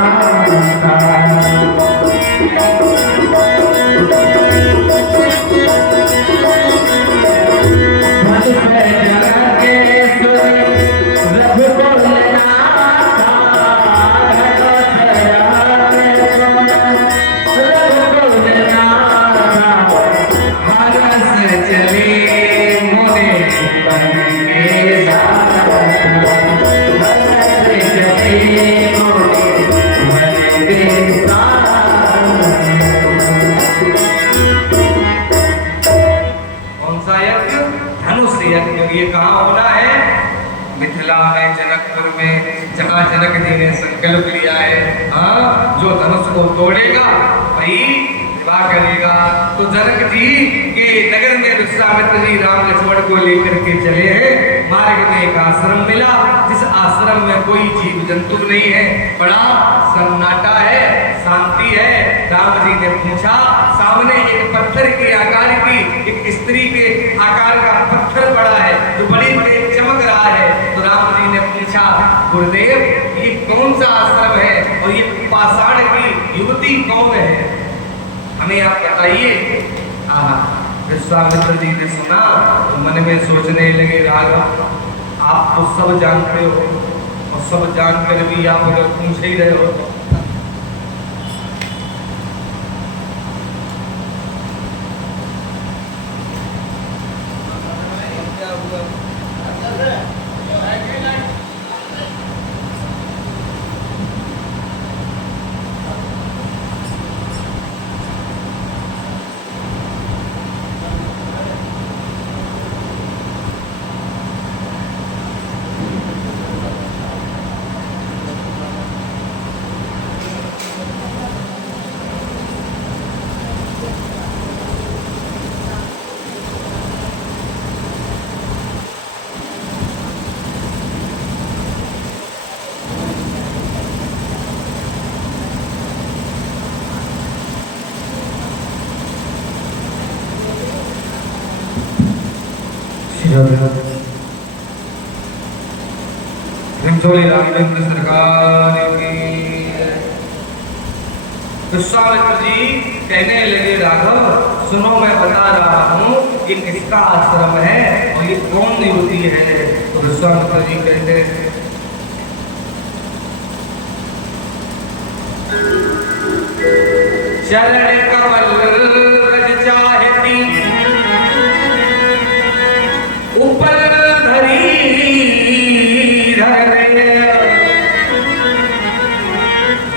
ये कहाँ होना है मिथिला में जनकपुर में जहाँ जनक जी ने संकल्प लिया है। हाँ जो धनुष को तोड़ेगा वही विवाह करेगा। तो जनक जी के नगर में विश्वामित्र जी राम लक्ष्मण को लेकर के चले हैं। मार्ग में एक आश्रम मिला जिस आश्रम में कोई जीव जंतु नहीं है बड़ा सन्नाटा है शांति है। राम जी ने पूछा सामने एक पत्थर के आकार की एक स्त्री के आकार का पत्थर पड़ा है जो बड़ी बड़ी चमक रहा है। तो राम जी ने पूछा गुरुदेव ये कौन सा आश्रम है और ये पाषाण की युवती कौन है हमें आप बताइए। विश्वामित्र जी ने सुना तो मन में सोचने लगे राघव आप तो सब जानते हो और सब जानकर भी आप अगर पूछ ही रहे हो घनचोली रामचंद्र सरकार की। विश्वामित्र जी कहने लगे राघव सुनो मैं बता रहा हूँ ये किसका आश्रम है और ये कौन युवती है। तो विश्वामित्र जी कहते चरण कमल रज चाहती ऊपर धरी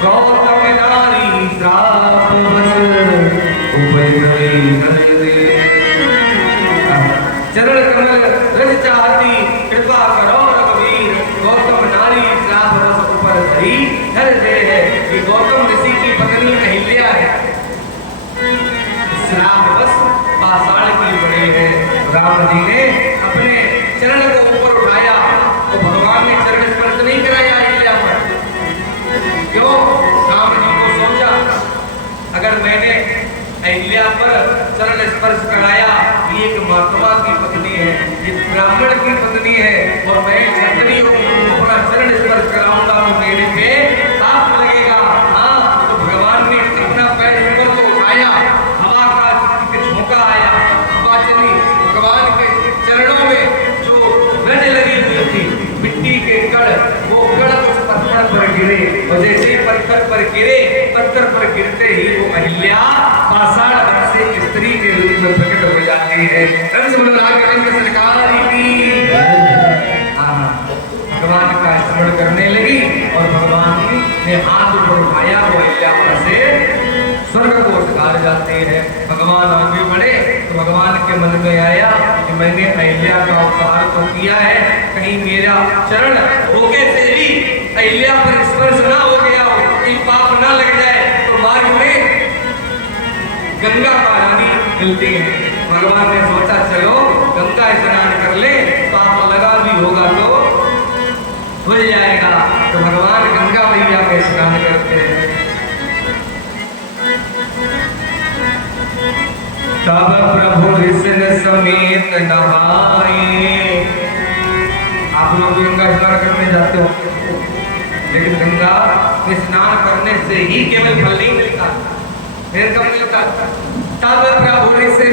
गौतम नारी श्राप चरण कमल रज चाहती कृपा करो रघुवीर गौतम नारी श्राप रस ऊपर धरी धर दे है। ये गौतम ऋषि की पत्नी अहिल्या है। श्राप बस पाषाण की बड़े है। राम जी ने अपने चरण को ऊपर उठाया तो भगवान ने चरण स्पर्श नहीं कराया अहिल्या पर। क्यों? राम जी को सोचा अगर मैंने अहिल्या पर चरण स्पर्श कराया ये एक महात्मा की पत्नी है ये ब्राह्मण की पत्नी है और मैं क्षत्रिय अपना चरण स्पर्श कराऊंगा तो मेरे पे पाप लगेगा। हाँ तो भगवान ने अपना पैर ऊपर तो उठाया हवा का झोंका आया हवा चली भगवान के चरणों में जो रज लगी हुई थी मिट्टी के कण वो कण उस पत्थर पर गिरे और जैसे पत्थर पर गिरे पत्थर पर गिरते ही वो अहिल्या पाषाण वध से स्त्री के रूप में प्रकट हो जाती है। राघवेंद्र सरकार की भगवान का स्मरण करने लगी और भगवान ने हाथ ऊपर उठाया वो अहिल्या से स्वर्ग को सिधार जाते हैं। भगवान आगे बढ़े तो भगवान के मन में आया कि मैंने अहिल्या का अवतार तो किया है कहीं मेरा चरण धोखे से भी अहिल्या पर स्पर्श ना हो गया हो कहीं पाप ना लग जाए तो मार्ग में गंगा महारानी मिलती है। भगवान ने सोचा चलो गंगा स्नान कर ले पाप लगा भी होगा तो भूल जाएगा तो भगवान गंगा मैया में स्नान करते हैं। तब प्रभु ऋषि समेत नहाए। आप लोग गंगा स्नान करने जाते हो लेकिन गंगा में स्नान करने से ही केवल फल नहीं मिलता फिर कब मिलता। तब प्रभु ऋषि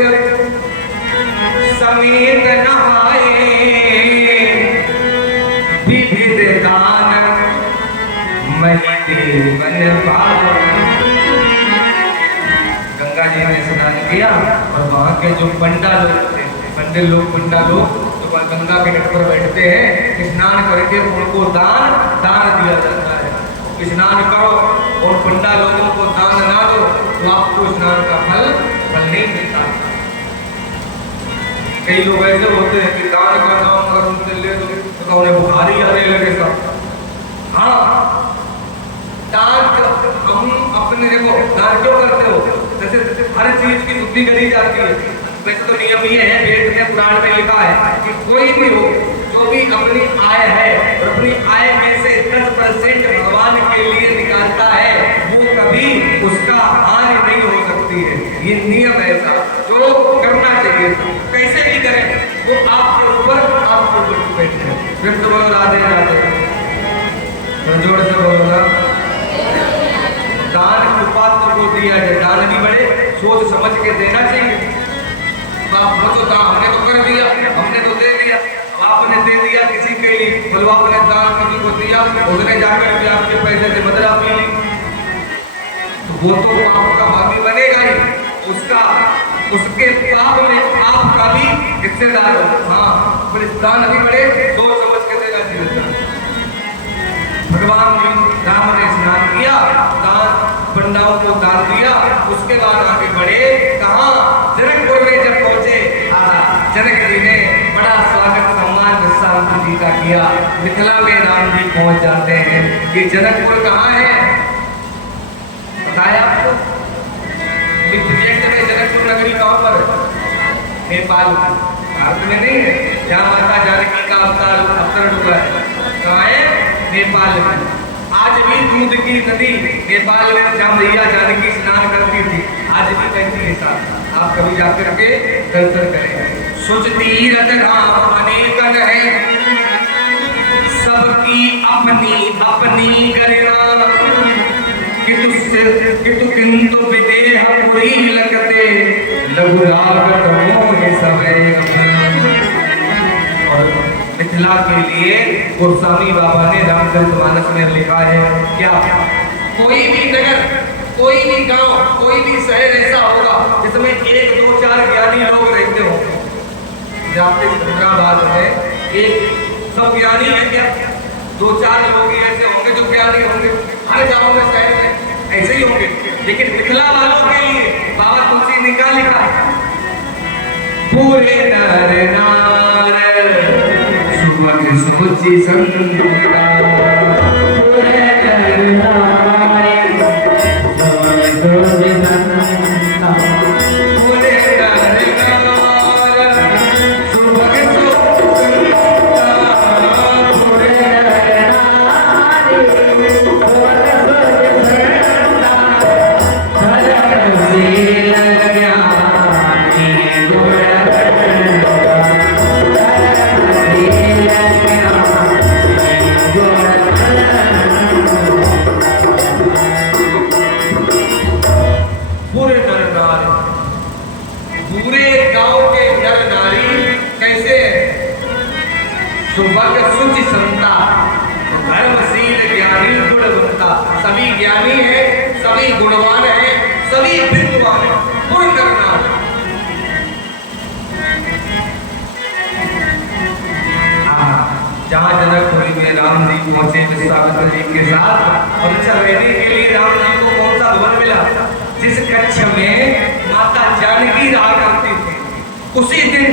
समेत नहाए विविध दान मही वन पावन। गंगा जी ने स्नान किया और वहाँ के जो पंडा लोग थे पंडित लोग पंडा लोग तो गंगा के तट पर बैठते हैं स्नान करके उनको दान दिया जाता है। स्नान करो और पंडा लोगों को दान ना दो तो आपको स्नान का फल नहीं मिलता। कई लोग ऐसे होते हैं कि दान का नाम अगर उनसे ले दो तो उन्हें बुखार ही आने लगे सब। हाँ दान हम अपने देखो दान क्यों करते हो जैसे हर चीज की शुद्धि करी जाती है। वैसे तो नियम ये है वेद में पुराण में लिखा है कि कोई भी हो जो भी अपनी आय है और अपनी आय में से 10% भगवान के लिए निकालता है वो कभी उसका हानि नहीं हो सकती है। ये नियम है ऐसा जो करना चाहिए कैसे भी करें वो आपके ऊपर आपको डिपेंड है। फिर तो बोलो राधे राधे जोर से बोलो दान कुपात्र को दिया जाए दान भी बड़े सोच समझ के देना चाहिए। आपने तो दान हमने तो कर दिया हमने तो दे दिया आपने दे दिया किसी के लिए बोलो आपने दान किसी को दिया उसने जाकर के आपके पैसे से बदला पी ली तो वो तो आपका भागी बनेगा ही उसका उसके पाप में आपका भी हिस्सेदार हो। हाँ पर इस दान भी बड़े सोच समझ के देना चाहिए। भगवान राम ने स्नान किया दान पंडाओं को दान दिया उसके बाद आगे बढ़े कहाँ जनकपुर में जब पहुंचे जनक जी ने बड़ा स्वागत सम्मान विश्राम जी का किया। मिथिला में राम जी पहुंच जाते हैं। ये जनकपुर कहाँ है बताया आपको में जनकपुर नगरी कहाँ पर नेपाल भारत में नहीं है जहाँ माता जानकी का अवतरण हुआ है कहाँ है नेपाल में। आज भी दूध की नदी नेपाल में जहाँ मैया जानकी स्नान करती थी आज भी कहती है साथ आप कभी जाकर के दर्शन करें। सुच तीरथ राम अनेकन है, सबकी अपनी अपनी गणना, किंतु विदेह पुरी लगते, लघु लागत मोह सबे। और मिथिला के लिए गोस्वामी बाबा ने रामचरितमानस में लिखा है क्या, कोई भी नगर, कोई भी गांव, कोई भी शहर ऐसा होगा जिसमें 1, 2, 4 ज्ञानी लोग रहते होंगे। जाते हैदराबाद में एक सब ज्ञानी है क्या, 2, 4 लोग ही ऐसे होंगे जो ज्ञानी होंगे। हर गांव में शहर में ऐसे ही होंगे। लेकिन मिथिला वालों के लिए बाबा तुलसी ने क्या लिखा, पूरे नर नार सुमन सोची संता, पूरे नर नार सुमन सोची संता, पूरे नर नार सुमन सोची संता, पूरे नर नार सुमन सोची संता, धर्म शील ज्ञानी गुण सुचि संता, धर्मशील ज्ञानी गुणवंता। सभी ज्ञानी है, सभी गुणवान है, सभी विद्वान है। गुण करना जहाँ जनकपुरी में राम जी पहुंचे विश्वामित्र जी के साथ, और अच्छा रहने के लिए राम जी को कौन सा भवन मिला, जिस कक्ष में माता जानकी रहा करती थी। उसी दिन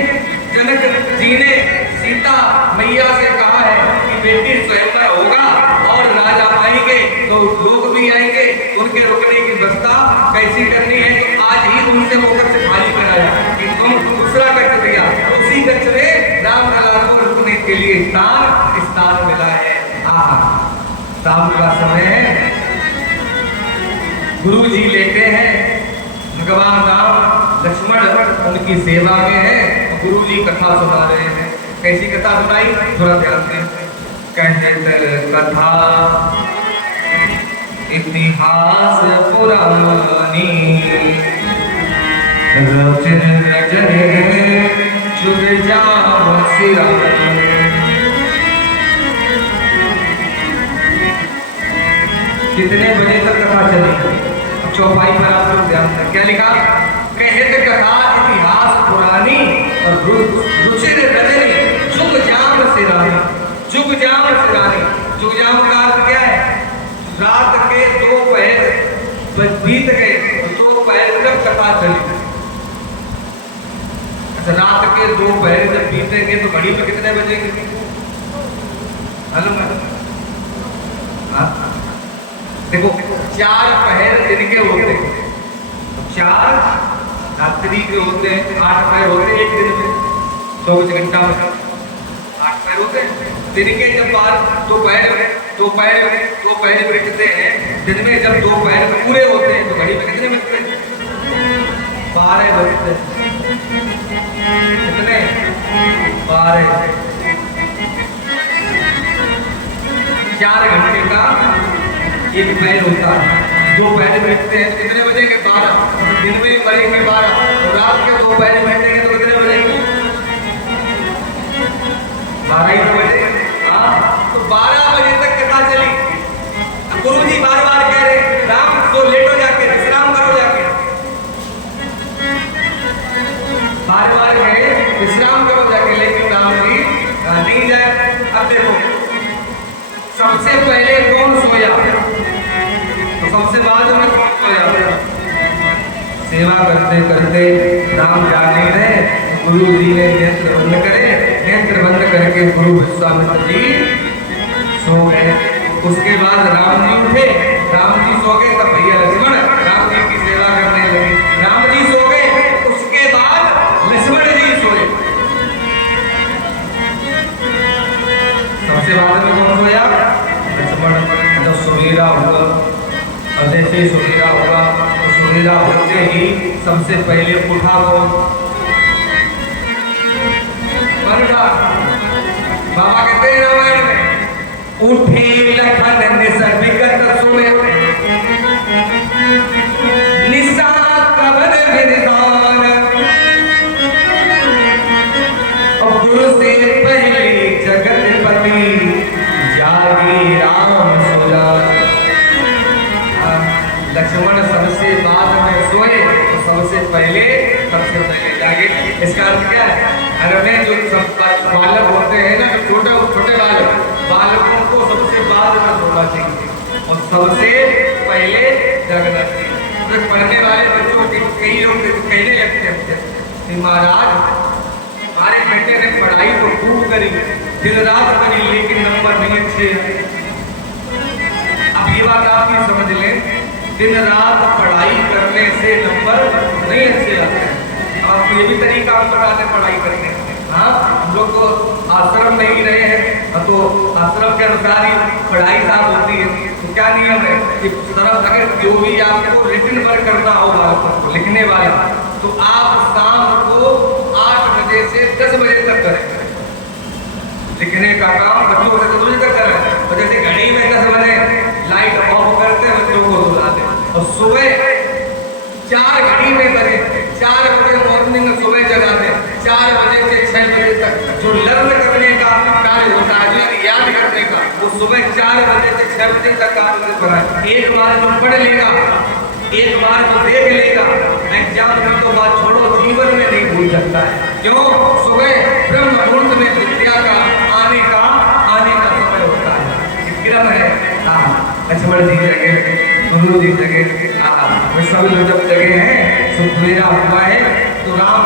जनक जी ने सीता मैया से कहा है कि बेटी स्वयंवर होगा और राजा आएंगे तो लोग भी आएंगे, उनके रुकने की व्यवस्था कैसी करनी है, तो आज ही उनसे वो कक्ष खाली कराया कि तुम दूसरा कक्ष दिया। उसी कक्ष में राम लला को रुकने के लिए स्थान मिला है। शाम का समय है, गुरु जी लेते हैं, भगवान राम लक्ष्मण उनकी सेवा में है, गुरु जी कथा सुना रहे हैं। कैसी कथा सुनाई, थोड़ा ध्यान दें। कहत कथा इतिहास पुरानी, रचन रचने जुग जाम सिरानी। कितने बजे तक कथा चली, चौपाई पर आप लोग ध्यान दें। क्या लिखा, कहत कथा इतिहास पुरानी और रुचिर रजनी जुग जाम सिरानी। जुग जाम सिरानी, जुग जाम का अर्थ क्या है, रात के 2 पहर बीत गए, 2 पहर तक कथा चली। अच्छा, रात के 2 पहर जब बीतेंगे तो घड़ी में कितने बजेंगे, हेलो हाँ देखो, 4 पहर दिन के होते हैं, 4 रात्रि के होते हैं, 8 पहर होते हैं एक दिन में, 24 घंटा में 8 पहर होते हैं। दिन के जब 2 पहर बीतते हैं, दिन में जब 2 पहर पूरे होते हैं तो घड़ी में कितने बजते हैं, 12 बजते हैं। कितने, 12। 4 घंटे का एक पहर होता है। 2 पहर बैठते हैं कितने बजेंगे, 12। दिन में बजेंगे 12, और रात के 2 पहर बैठेंगे तो कितने बजेंगे, 12 ही तो बजेंगे। हाँ, तो 12 बजे तक कथा चली। गुरु जी बार बार कह रहे, राम तो लेटो जाके, विश्राम करो जाके, बार बार कहे विश्राम करो जाके, लेकिन राम जी नहीं जाए। अब देखो, सबसे पहले कौन सोया, तो सबसे बाद में कौन सोया। सेवा करते करते राम जाने रहे, गुरु जी ने नेत्र बंद करे, नेत्र बंद करके गुरु विश्वामित्र जी सो गए। उसके बाद राम जी उठे, राम जी सो गए, तब भैया लक्ष्मण राम जी की सेवा करने लगे। राम जी सो गए, उसके बाद लक्ष्मण जी सोए। सबसे बाद में कौन सोया, लक्ष्मण। जब सवेरा हुआ, और जैसे सवेरा हुआ तो सवेरा होते ही सबसे पहले उठा कौन, उठे लखन निसर्गत सोए निशा कबर विधान गुरु से पहले जगतपति जागे राम सुजान। लक्ष्मण सबसे बाद में सोए तो सबसे पहले जागे। इसका अर्थ क्या है? घर में जो सब बालक होते हैं ना, छोटे छोटे बालकों को सबसे बाद में सोना चाहिए और सबसे पहले जगना चाहिए। तो पढ़ने वाले बच्चों के कई लोग कहने लगते हैं महाराज हमारे बेटे ने पढ़ाई तो खूब करी, दिन रात करी, लेकिन नंबर नहीं अच्छे। अब ये बात आप भी समझ लें, दिन रात पढ़ाई करने से नंबर नहीं अच्छे आते हैं। आपको ये भी तरीका हम बताते हैं पढ़ाई करने। हाँ, हम लोग तो आश्रम में ही रहे हैं, तो आश्रम के अनुसार ही पढ़ाई साफ होती है। तो क्या नियम है कि तरफ अगर जो भी आपको रिटन वर्क करना हो बालकों को लिखने वाला, तो आप शाम को 8 बजे से 10 बजे तक करें। लिखने का काम बच्चों को 10 बजे तक करें। तो जैसे घड़ी में 10 बजे लाइट ऑफ करते हैं, बच्चों को सुलाते हैं, और सुबह 4 घड़ी में बजे 4 बजे मॉर्निंग में सुबह जगाते हैं। 4 बजे से 6 बजे तक जो लर्न करने का कार्य होता है, याद करने का, वो सुबह 4 बजे से 6 बजे तक आप कराएं। एक बार जो पढ़ लेगा, एक बार जो देख लेगा, एग्जाम में तो बात छोड़ो, जीवन में नहीं भूल सकता है। क्यों? सुबह ब्रह्म मुहूर्त में विद्या का आने का समय होता है। क्रम है। लक्ष्मण जी जगह, गुरु जी जगह, सभी लोग जब जगह हैं, सुबेरा हुआ है, तो राम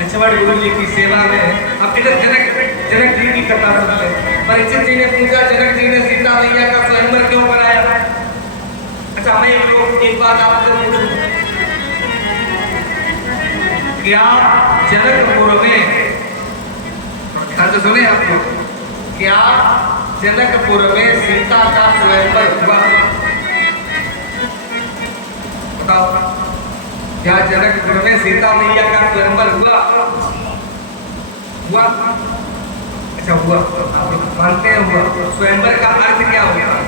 लक्ष्मण गुरु जी की सेवा में। अब इधर जनक जी की कथा सुन ले। परीक्षित जी ने पूछा, जनक जी ने सीता मैया का स्वयंवर क्यों कराया? अच्छा, मैं एक बात आपसे पूछूं, क्या जनकपुर में, ध्यान से सुने आप लोग, क्या जनकपुर में सीता का स्वयंवर हुआ? बताओ, क्या जनकपुर में सीता मैया का स्वयंवर हुआ? अच्छा, हुआ। आप मानते हैं हुआ। स्वयंवर का अर्थ क्या होता है?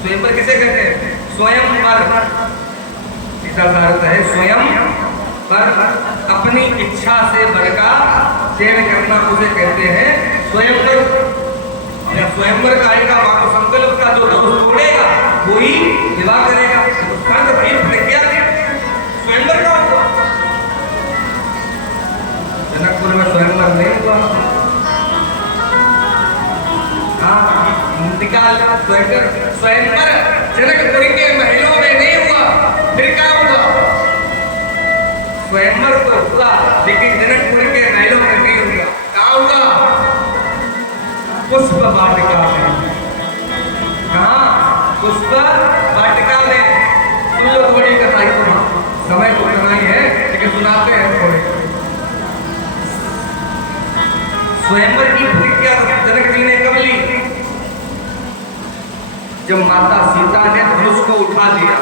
स्वयंवर किसे कहते हैं? स्वयंवर, इसका अर्थ है स्वयं पर अपनी इच्छा से वर का चयन करना, उसे कहते हैं स्वयंवर। स्वयंवर कार्य का वाक्य संकल्प का जो धनुष तोड़ेगा वही विवाह करेगा। स्वयंवर का हुआ। जनकपुर में स्वयंवर नहीं हुआ। स्वयंवर जनकपुर के महलों में नहीं हुआ, फिर क्या हुआ? स्वयंवर तो हुआ, लेकिन जनकपुर के महलों में नहीं हुआ। क्या हुआ? पुष्प वाटिका में। कहाँ? पुष्प वाटिका में। सुन लो थोड़ी कथा, समय तो इतना ही है, लेकिन सुनाते हैं थोड़े। स्वयंवर की प्रतिज्ञा जनक जी ने कब ली? जब माता सीता ने धनुष को उठा दिया,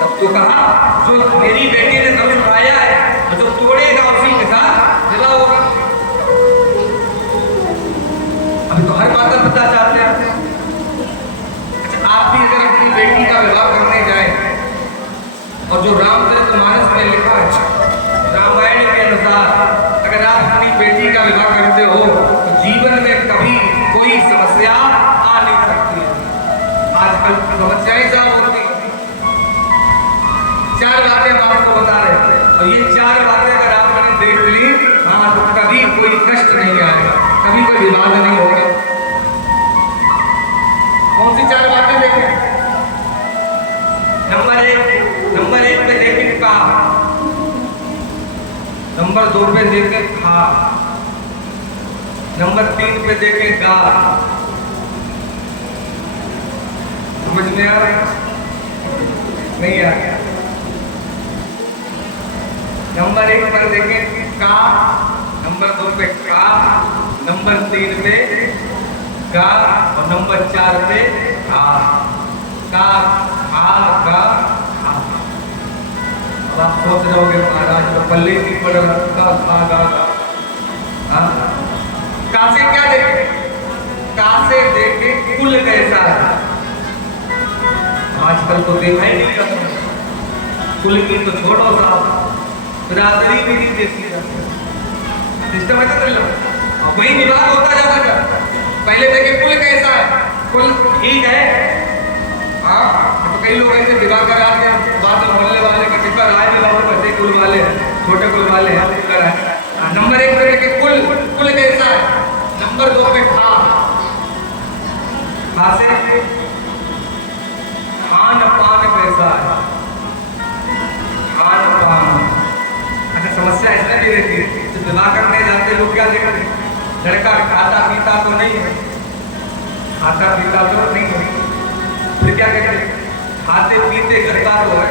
तब तो कहा जो मेरी बेटी ने धनुष उठाया है, जो तोड़ेगा उसी के साथ विवाह होगा। अभी तो हर माता पिता चाहते हैं। अच्छा, आप भी अगर अपनी बेटी का विवाह करने जाए, और जो रामचरितमानस में लिखा है, रामायण के अनुसार अगर आप अपनी बेटी का विवाह करते हो तो जीवन में कभी कोई समस्या आ नहीं सकती। आजकल समस्याएं सब होती। 4 बातें हम आपको बता रहे हैं, और ये 4 बातें अगर आपने देख ली, हाँ, तो कभी कोई कष्ट नहीं आएगा, कभी कोई विवाद नहीं होगा। कौन सी 4 बातें देखें? नंबर 1 पे देखें का, नंबर 2 पे देखें खा, नंबर 3 पे देखें गा। समझ में आ रहा है? नहीं आ रहा? नंबर 1 पर देखें का, नंबर 2 पे का, नंबर 3 पे गा, और नंबर 4 पे खा। का, खा, गा, खा। अब आप सोच रहे होंगे महाराज तो पल्ले की पड़ रहा का, खा, गा, का। का से क्या देखें? का से तो देखा ही नहीं जाता। कुल की तो छोड़ो साहब, बिरादरी भी नहीं देखी जाती। सिस्टम ऐसा चल रहा, वही विवाद होता जाता था। पहले देखे कुल कैसा है, कुल ठीक है, हाँ तो कई लोग ऐसे विवाह कराते हैं, बाद में मोहल्ले वाले के कितना राय विवाह में बच्चे कुल वाले हैं, छोटे कुल वाले हैं, नंबर 1 पे देखे कुल कुल कैसा है, नंबर 2 पे खा से खान पान कैसा है, खान पान। अच्छा समस्या इसमें भी रहती है, जब विवाह करने जाते लोग क्या देखते हैं, लड़का खाता पीता तो नहीं है, खाता पीता तो नहीं है, फिर क्या कहते हैं, खाते पीते घर का तो है,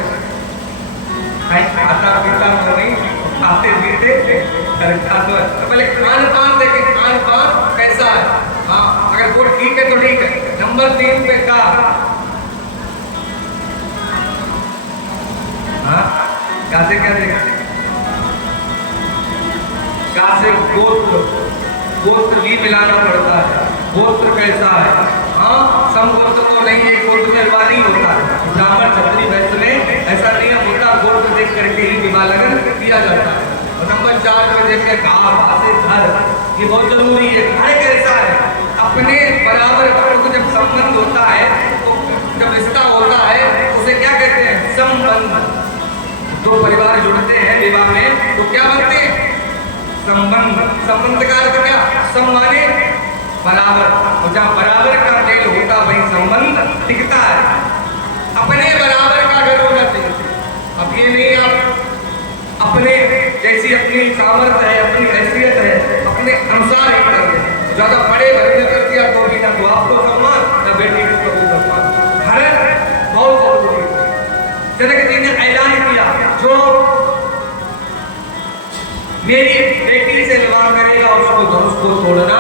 खाता पीता तो नहीं, खाते पीते घर का तो है। तो पहले खान पान देखें, खान पान कैसा है, हाँ अगर वो ठीक है तो ठीक है। नंबर 3 पे का, हाँ क्या से गोत्र, गोत्र भी मिलाना पड़ता है, गोत्र कैसा है, हाँ समगोत्र तो नहीं है, गोत्र में विवाह नहीं होता है। ब्राह्मण क्षत्रिय वैश्य में ऐसा नियम होता, गोत्र देख करके ही विवाह लगन किया जाता है। और नंबर 4 पे देखें गाँव से घर, ये बहुत जरूरी है। घर कैसा है, अपने बराबर का जब संबंध होता है, तो जब रिश्ता होता है उसे क्या कहते हैं, संबंध। दो परिवार जुड़ते हैं विवाह में तो क्या बनते हैं, संबंध। संबंध का अर्थ क्या, सम्माने बराबर, और जहाँ बराबर का मेल होता वही संबंध टिकता है। अपने बराबर का घर होना चाहिए। अब ये नहीं आप अपने जैसी अपनी सामर्थ्य है, अपनी हैसियत है, अपने अनुसार ही कर दे। ज्यादा बड़े घर में कर दिया तो भी ना तो आपको सम्मान, ना बेटी को भी सम्मान। घर बहुत जरूरी है। जनक जी ने ऐलान किया, जो मेरी बेटी से विवाह करेगा उसको धनुष को तोड़ना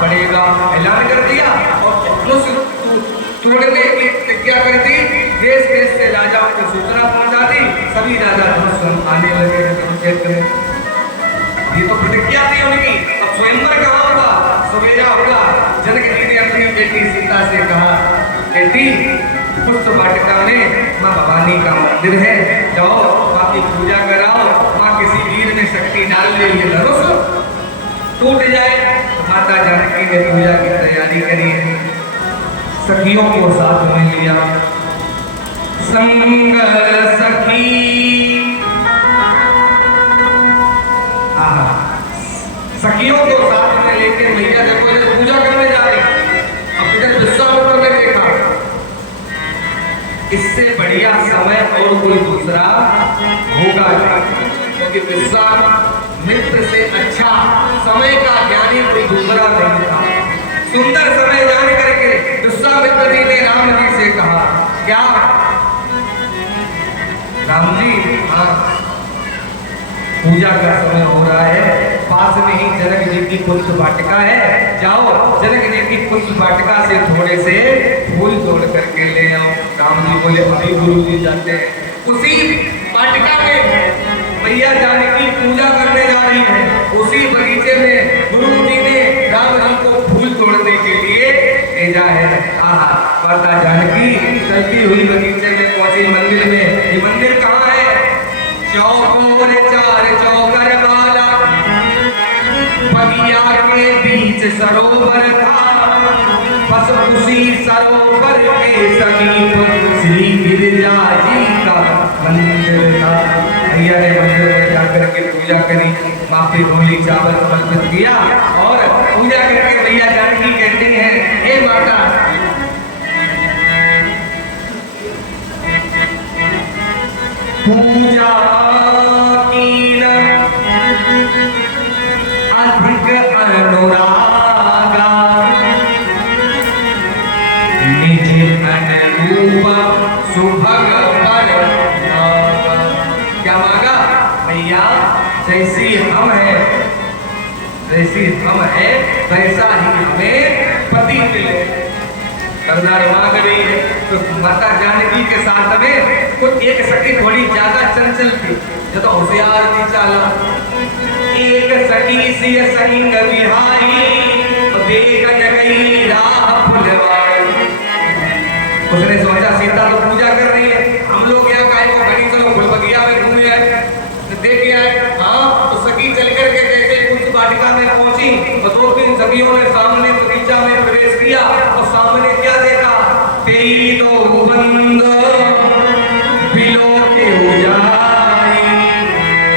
पड़ेगा, ऐलान कर दिया। और धनुष तोड़ने की प्रतिज्ञा कर दी। देश देश से राजाओं को सूचना पहुंचा दी, सभी राजा धनुष आने लगे हैं। ये तो प्रतिज्ञा थी उनकी। अब स्वयंवर कहाँ होगा, सवेरा होगा। जनक जी ने अपनी बेटी सीता से कहा, बेटी पुष्प वाटिका में माँ भवानी का मंदिर है, जाओ माँ की पूजा कराओ, माँ किसी वीर में शक्ति डाल ले, ये धनुष टूट जाए। तो माता जानकी ने पूजा की तैयारी करी है, सखियों को साथ में लिया। संग सखी, सखियों को साथ में लेके मैया देखो इधर पूजा करने जा रही। अब इधर विश्वामित्र ने देखा, इससे बढ़िया समय और कोई दूसरा होगा, क्योंकि विश्वामित्र से अच्छा समय का ज्ञानी कोई दूसरा नहीं था। सुंदर समय जान करके विश्वामित्र जी ने राम जी से कहा, क्या राम जी, हाँ पूजा का समय हो रहा है, पास में ही जनक जी की पुष्प वाटिका है, जाओ जनक जी की पुष्प वाटिका से थोड़े से फूल तोड़ करके ले आओ। राम जी बोले, अभी गुरु जी जाते हैं। उसी वाटिका में मैया जानकी पूजा करने जा रही है, उसी बगीचे में गुरु जी ने राम जी को फूल तोड़ने के लिए भेजा है। माता जानकी चलती हुई बगीचे में पहुंची, मंदिर में। ये मंदिर कहाँ है, चौकोर 4 चौकर वाला, बगिया के बीच सरोवर था, बस उसी सरोवर के समीप श्री गिरिजा जी का मंदिर था। भैया ने मंदिर में जाकर के पूजा करी, माँ पे रोली चावल समर्पित किया और पूजा करके भैया जानकी कहती हैं, हे माता, पूजा की अधिक अनुरागा, निज अनुरूप सुभग पर। क्या मांगा भैया, जैसी हम है वैसा ही हमें पति मिले। सरदार मांग रही है तो माता जानकी के साथ में कुछ एक सखी थोड़ी ज्यादा चंचल थी, जो तो होशियार थी, चाला। एक सखी सी संग विहारी, देख जगई राह फुलवाई। उसने सोचा सीता तो पूजा कर रही है, नेकियों ने